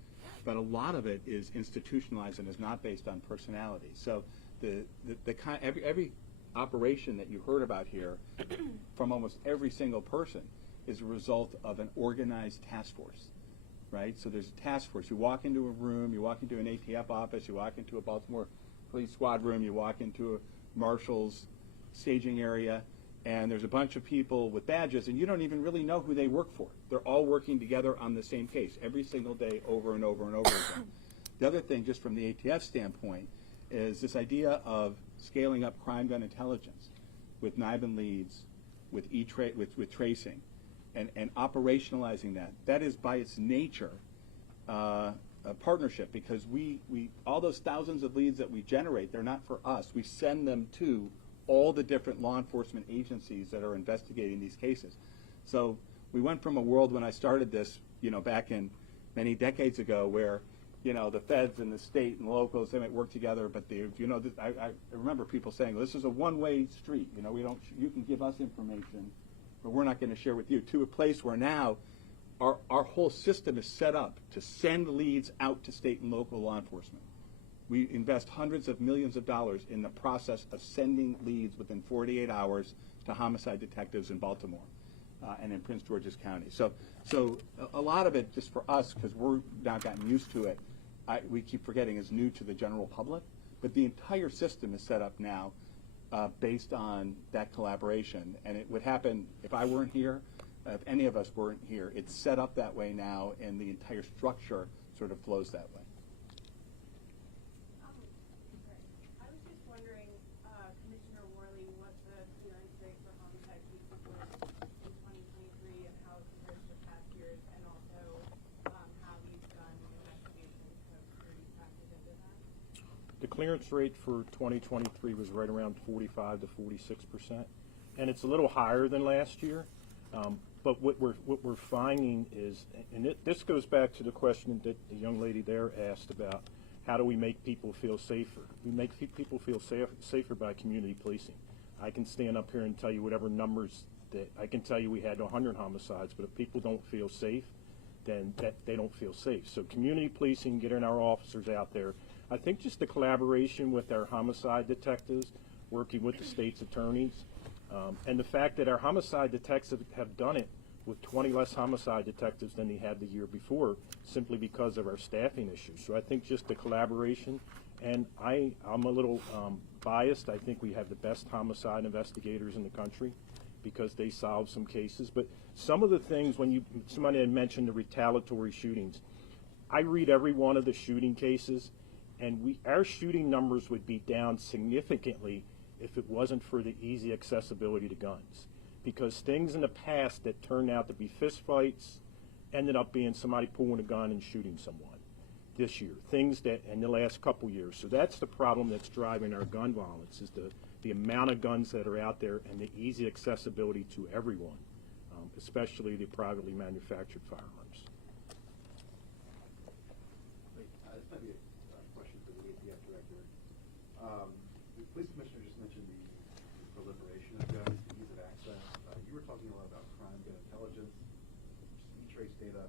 but a lot of it is institutionalized and is not based on personality. So every operation that you heard about here from almost every single person is a result of an organized task force, right? So there's a task force. You walk into a room, you walk into an ATF office, you walk into a Baltimore police squad room, you walk into a Marshals staging area, and there's a bunch of people with badges, and you don't even really know who they work for. They're all working together on the same case every single day over and over and over again. The other thing, just from the ATF standpoint, is this idea of scaling up crime gun intelligence with NIBIN leads, with tracing, and operationalizing that. That is, by its nature, a partnership, because we all those thousands of leads that we generate, they're not for us. We send them to all the different law enforcement agencies that are investigating these cases. So we went from a world when I started this, you know, back in many decades ago, where, you know, the feds and the state and locals, they might work together, but they, you know, I remember people saying, well, this is a one-way street. You know, you can give us information, but we're not going to share with you. To a place where now our whole system is set up to send leads out to state and local law enforcement. We invest hundreds of millions of dollars in the process of sending leads within 48 hours to homicide detectives in Baltimore and in Prince George's County. So a lot of it, just for us, because we're now gotten used to it, we keep forgetting is new to the general public. But the entire system is set up now based on that collaboration. And it would happen if I weren't here, if any of us weren't here. It's set up that way now, and the entire structure sort of flows that way. The clearance rate for 2023 was right around 45 to 46%, and it's a little higher than last year. But what we're finding is, and this goes back to the question that the young lady there asked about, how do we make people feel safer? We make people feel safer by community policing. I can stand up here and tell you whatever numbers that I can tell you we had 100 homicides, but if people don't feel safe, then they don't feel safe. So community policing, getting our officers out there. I think just the collaboration with our homicide detectives, working with the state's attorneys, and the fact that our homicide detectives have done it with 20 less homicide detectives than they had the year before, simply because of our staffing issues. So I think just the collaboration, and I'm a little biased. I think we have the best homicide investigators in the country because they solve some cases. But some of the things, when somebody had mentioned the retaliatory shootings, I read every one of the shooting cases, and our shooting numbers would be down significantly if it wasn't for the easy accessibility to guns. Because things in the past that turned out to be fistfights ended up being somebody pulling a gun and shooting someone this year. Things that in the last couple years. So that's the problem that's driving our gun violence, is the amount of guns that are out there and the easy accessibility to everyone. especially the privately manufactured firearms. This might be a question for the ATF Director. The police commissioner just mentioned the proliferation of guns, the ease of access. You were talking a lot about crime gun intelligence, e-trace data.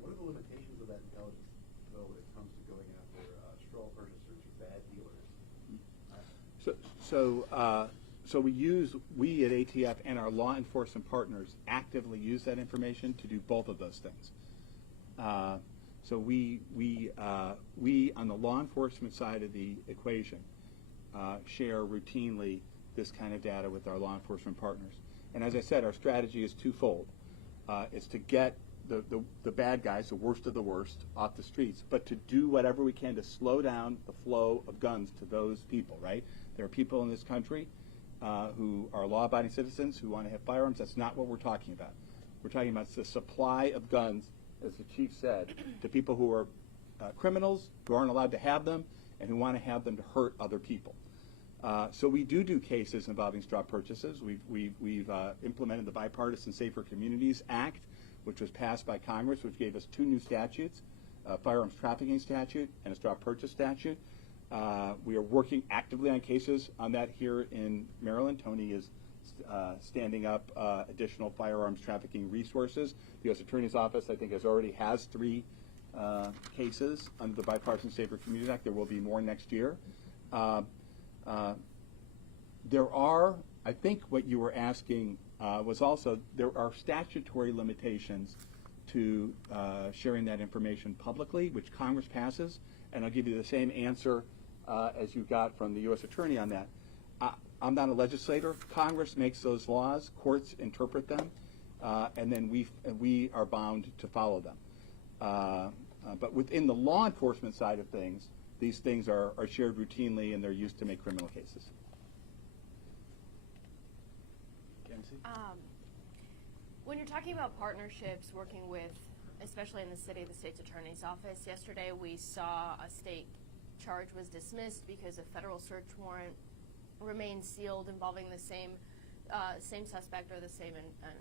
What are the limitations of that intelligence, though, when it comes to going after straw purchasers or bad dealers? So we at ATF and our law enforcement partners actively use that information to do both of those things. So we on the law enforcement side of the equation share routinely this kind of data with our law enforcement partners. And as I said, our strategy is twofold. It's to get the bad guys, the worst of the worst, off the streets, but to do whatever we can to slow down the flow of guns to those people, right? There are people in this country who are law-abiding citizens who want to have firearms. That's not what we're talking about. We're talking about the supply of guns, as the chief said, to people who are criminals, who aren't allowed to have them, and who want to have them to hurt other people. So we do cases involving straw purchases. We've implemented the Bipartisan Safer Communities Act, which was passed by Congress, which gave us 2 new statutes, a firearms trafficking statute and a straw purchase statute. We are working actively on cases on that here in Maryland. Tony is standing up additional firearms trafficking resources. The U.S. Attorney's Office, I think, already has 3 cases under the Bipartisan Safer Communities Act. There will be more next year. There are, I think what you were asking was also, there are statutory limitations to sharing that information publicly, which Congress passes, and I'll give you the same answer as you got from the U.S. Attorney on that. I'm not a legislator. Congress makes those laws, courts interpret them, and then we are bound to follow them. But within the law enforcement side of things, these things are shared routinely and they're used to make criminal cases. When you're talking about partnerships, working with, especially in the city, the state's attorney's office, yesterday we saw a state charge was dismissed because a federal search warrant remained sealed involving the same suspect or the same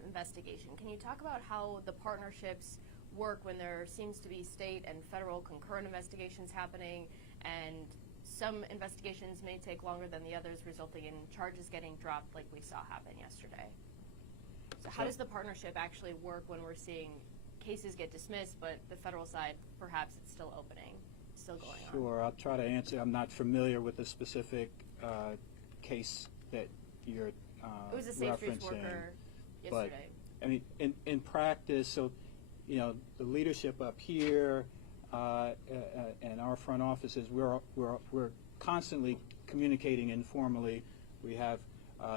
investigation. Can you talk about how the partnerships work when there seems to be state and federal concurrent investigations happening, and some investigations may take longer than the others, resulting in charges getting dropped like we saw happen yesterday? So how does the partnership actually work when we're seeing cases get dismissed, but the federal side, perhaps it's still opening, still going on? Sure, I'll try to answer. I'm not familiar with the specific case that you're it was a safe streets worker yesterday. But, I mean, in practice, so, you know, the leadership up here and our front offices, we're constantly communicating informally. We have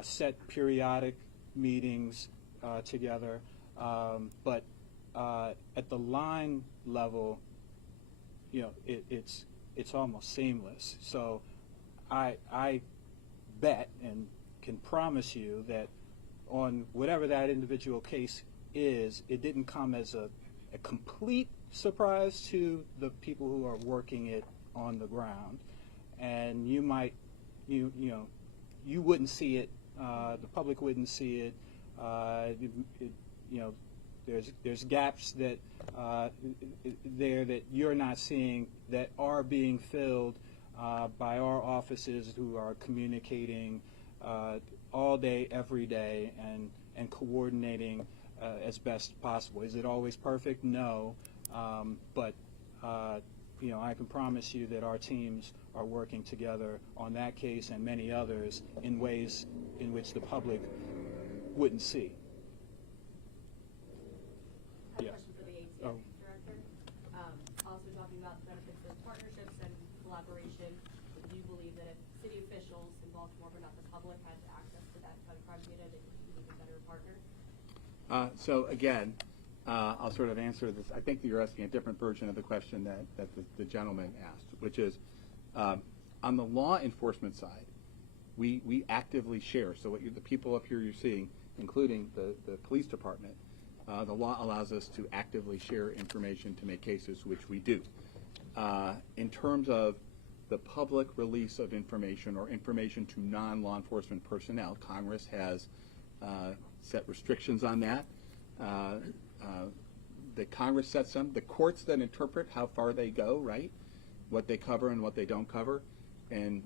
set periodic meetings together, but at the line level, you know, it's almost seamless. So I bet and can promise you that on whatever that individual case is, it didn't come as a complete surprise to the people who are working it on the ground, and you wouldn't see it, the public wouldn't see it. You know, there's gaps that there that you're not seeing that are being filled by our offices who are communicating all day, every day, and coordinating as best possible. Is it always perfect? No, but you know, I can promise you that our teams are working together on that case and many others in ways in which the public wouldn't see. I have a question for the ATF Director. Also talking about the benefits of partnerships and collaboration, do you believe that if city officials in Baltimore, but not the public, had access to that kind of crime data, that you would be a better partner? So again, I'll sort of answer this. I think that you're asking a different version of the question that the gentleman asked, which is on the law enforcement side, we actively share. So the people up here you're seeing, including the police department, the law allows us to actively share information to make cases, which we do. In terms of the public release of information or information to non-law enforcement personnel, Congress has set restrictions on that. The Congress sets them. The courts then interpret how far they go, right? What they cover and what they don't cover. And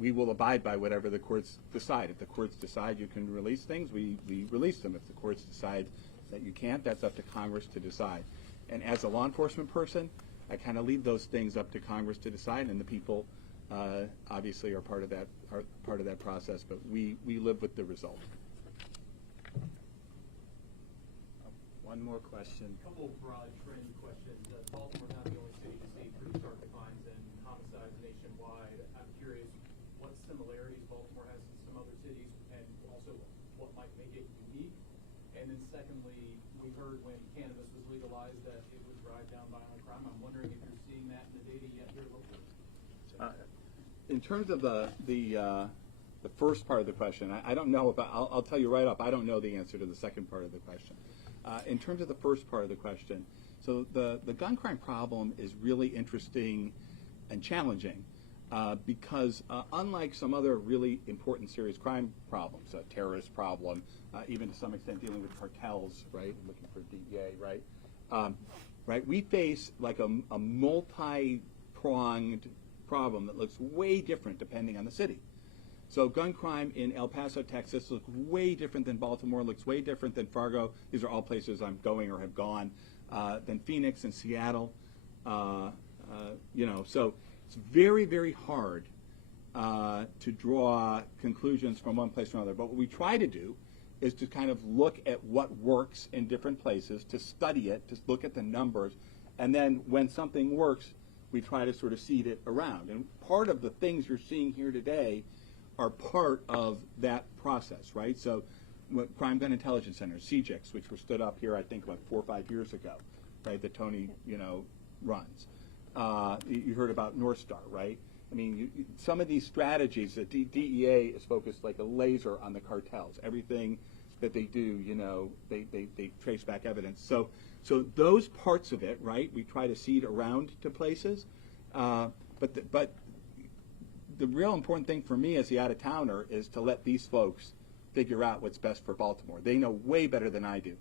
we will abide by whatever the courts decide. If the courts decide you can release things, we release them. If the courts decide that you can't, that's up to Congress to decide. And as a law enforcement person, I kind of leave those things up to Congress to decide, and the people obviously are part of that process. But we live with the result. One more question. A couple broad trend questions. Baltimore not the only city to see pretty sharp declines in homicides nationwide. I'm curious what similarities Baltimore has to some other cities, and also what might make it unique. And then secondly, we heard when cannabis was legalized that it would drive down violent crime. I'm wondering if you're seeing that in the data yet here locally. In terms of the first part of the question, I don't know. I'll tell you right up, I don't know the answer to the second part of the question. In terms of the first part of the question, so the gun crime problem is really interesting and challenging because unlike some other really important serious crime problems, a terrorist problem, even to some extent dealing with cartels, right, looking for DEA, right, right, we face like a multi-pronged problem that looks way different depending on the city. So gun crime in El Paso, Texas looks way different than Baltimore, looks way different than Fargo. These are all places I'm going or have gone, than Phoenix and Seattle. You know, so it's very, very hard to draw conclusions from one place to another. But what we try to do is to kind of look at what works in different places, to study it, to look at the numbers, and then when something works, we try to sort of seed it around. And part of the things you're seeing here today are part of that process, right? So Crime Gun Intelligence Center, CJICs, which were stood up here, I think, about 4 or 5 years ago, right, that Tony, you know, runs. You heard about North Star, right? I mean, some of these strategies, the DEA is focused like a laser on the cartels. Everything that they do, you know, they trace back evidence. So those parts of it, right, we try to seed around to places. But the real important thing for me as the out-of-towner is to let these folks figure out what's best for Baltimore. They know way better than I do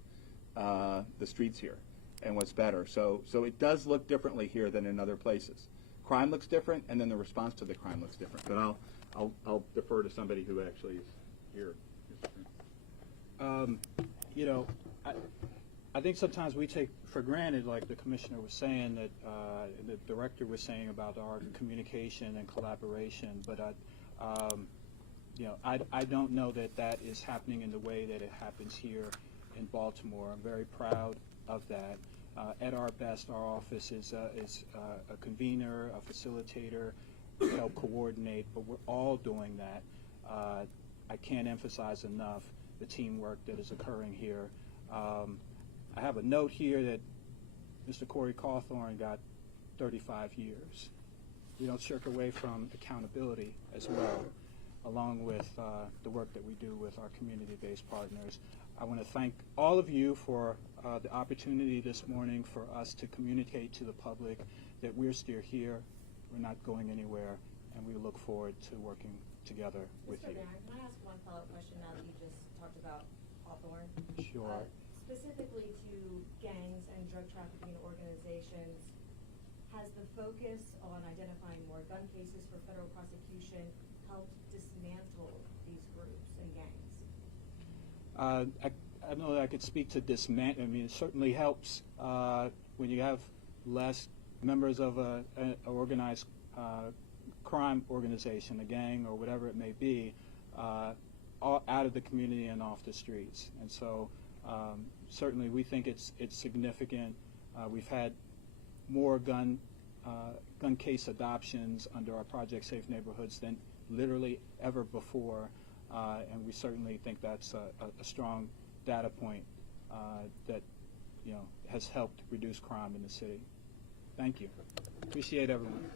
the streets here and what's better. So it does look differently here than in other places. Crime looks different, and then the response to the crime looks different. But I'll defer to somebody who actually is here. You know, I think sometimes we take for granted, like the commissioner was saying, that the director was saying about our communication and collaboration. But you know, I don't know that that is happening in the way that it happens here in Baltimore. I'm very proud of that. At our best, our office is a convener, a facilitator, we help coordinate, but we're all doing that. I can't emphasize enough the teamwork that is occurring here. I have a note here that Mr. Corey Cawthorn got 35 years. We don't shirk away from accountability as well, along with the work that we do with our community-based partners. I want to thank all of you for the opportunity this morning for us to communicate to the public that we're still here, we're not going anywhere, and we look forward to working together with you. Mr. Barron, can I ask one follow-up question now that you just talked about Hawthorne? Sure. Specifically to gangs and drug trafficking organizations, has the focus on identifying more gun cases for federal prosecution helped dismantle these groups and gangs? I don't know that I could speak to dismantle. I mean, it certainly helps when you have less members of an organized crime organization, a gang or whatever it may be, out of the community and off the streets. And so certainly we think it's significant. We've had more gun case adoptions under our Project Safe Neighborhoods than literally ever before, and we certainly think that's a strong data point that, you know, has helped reduce crime in the city. Thank you. Appreciate everyone.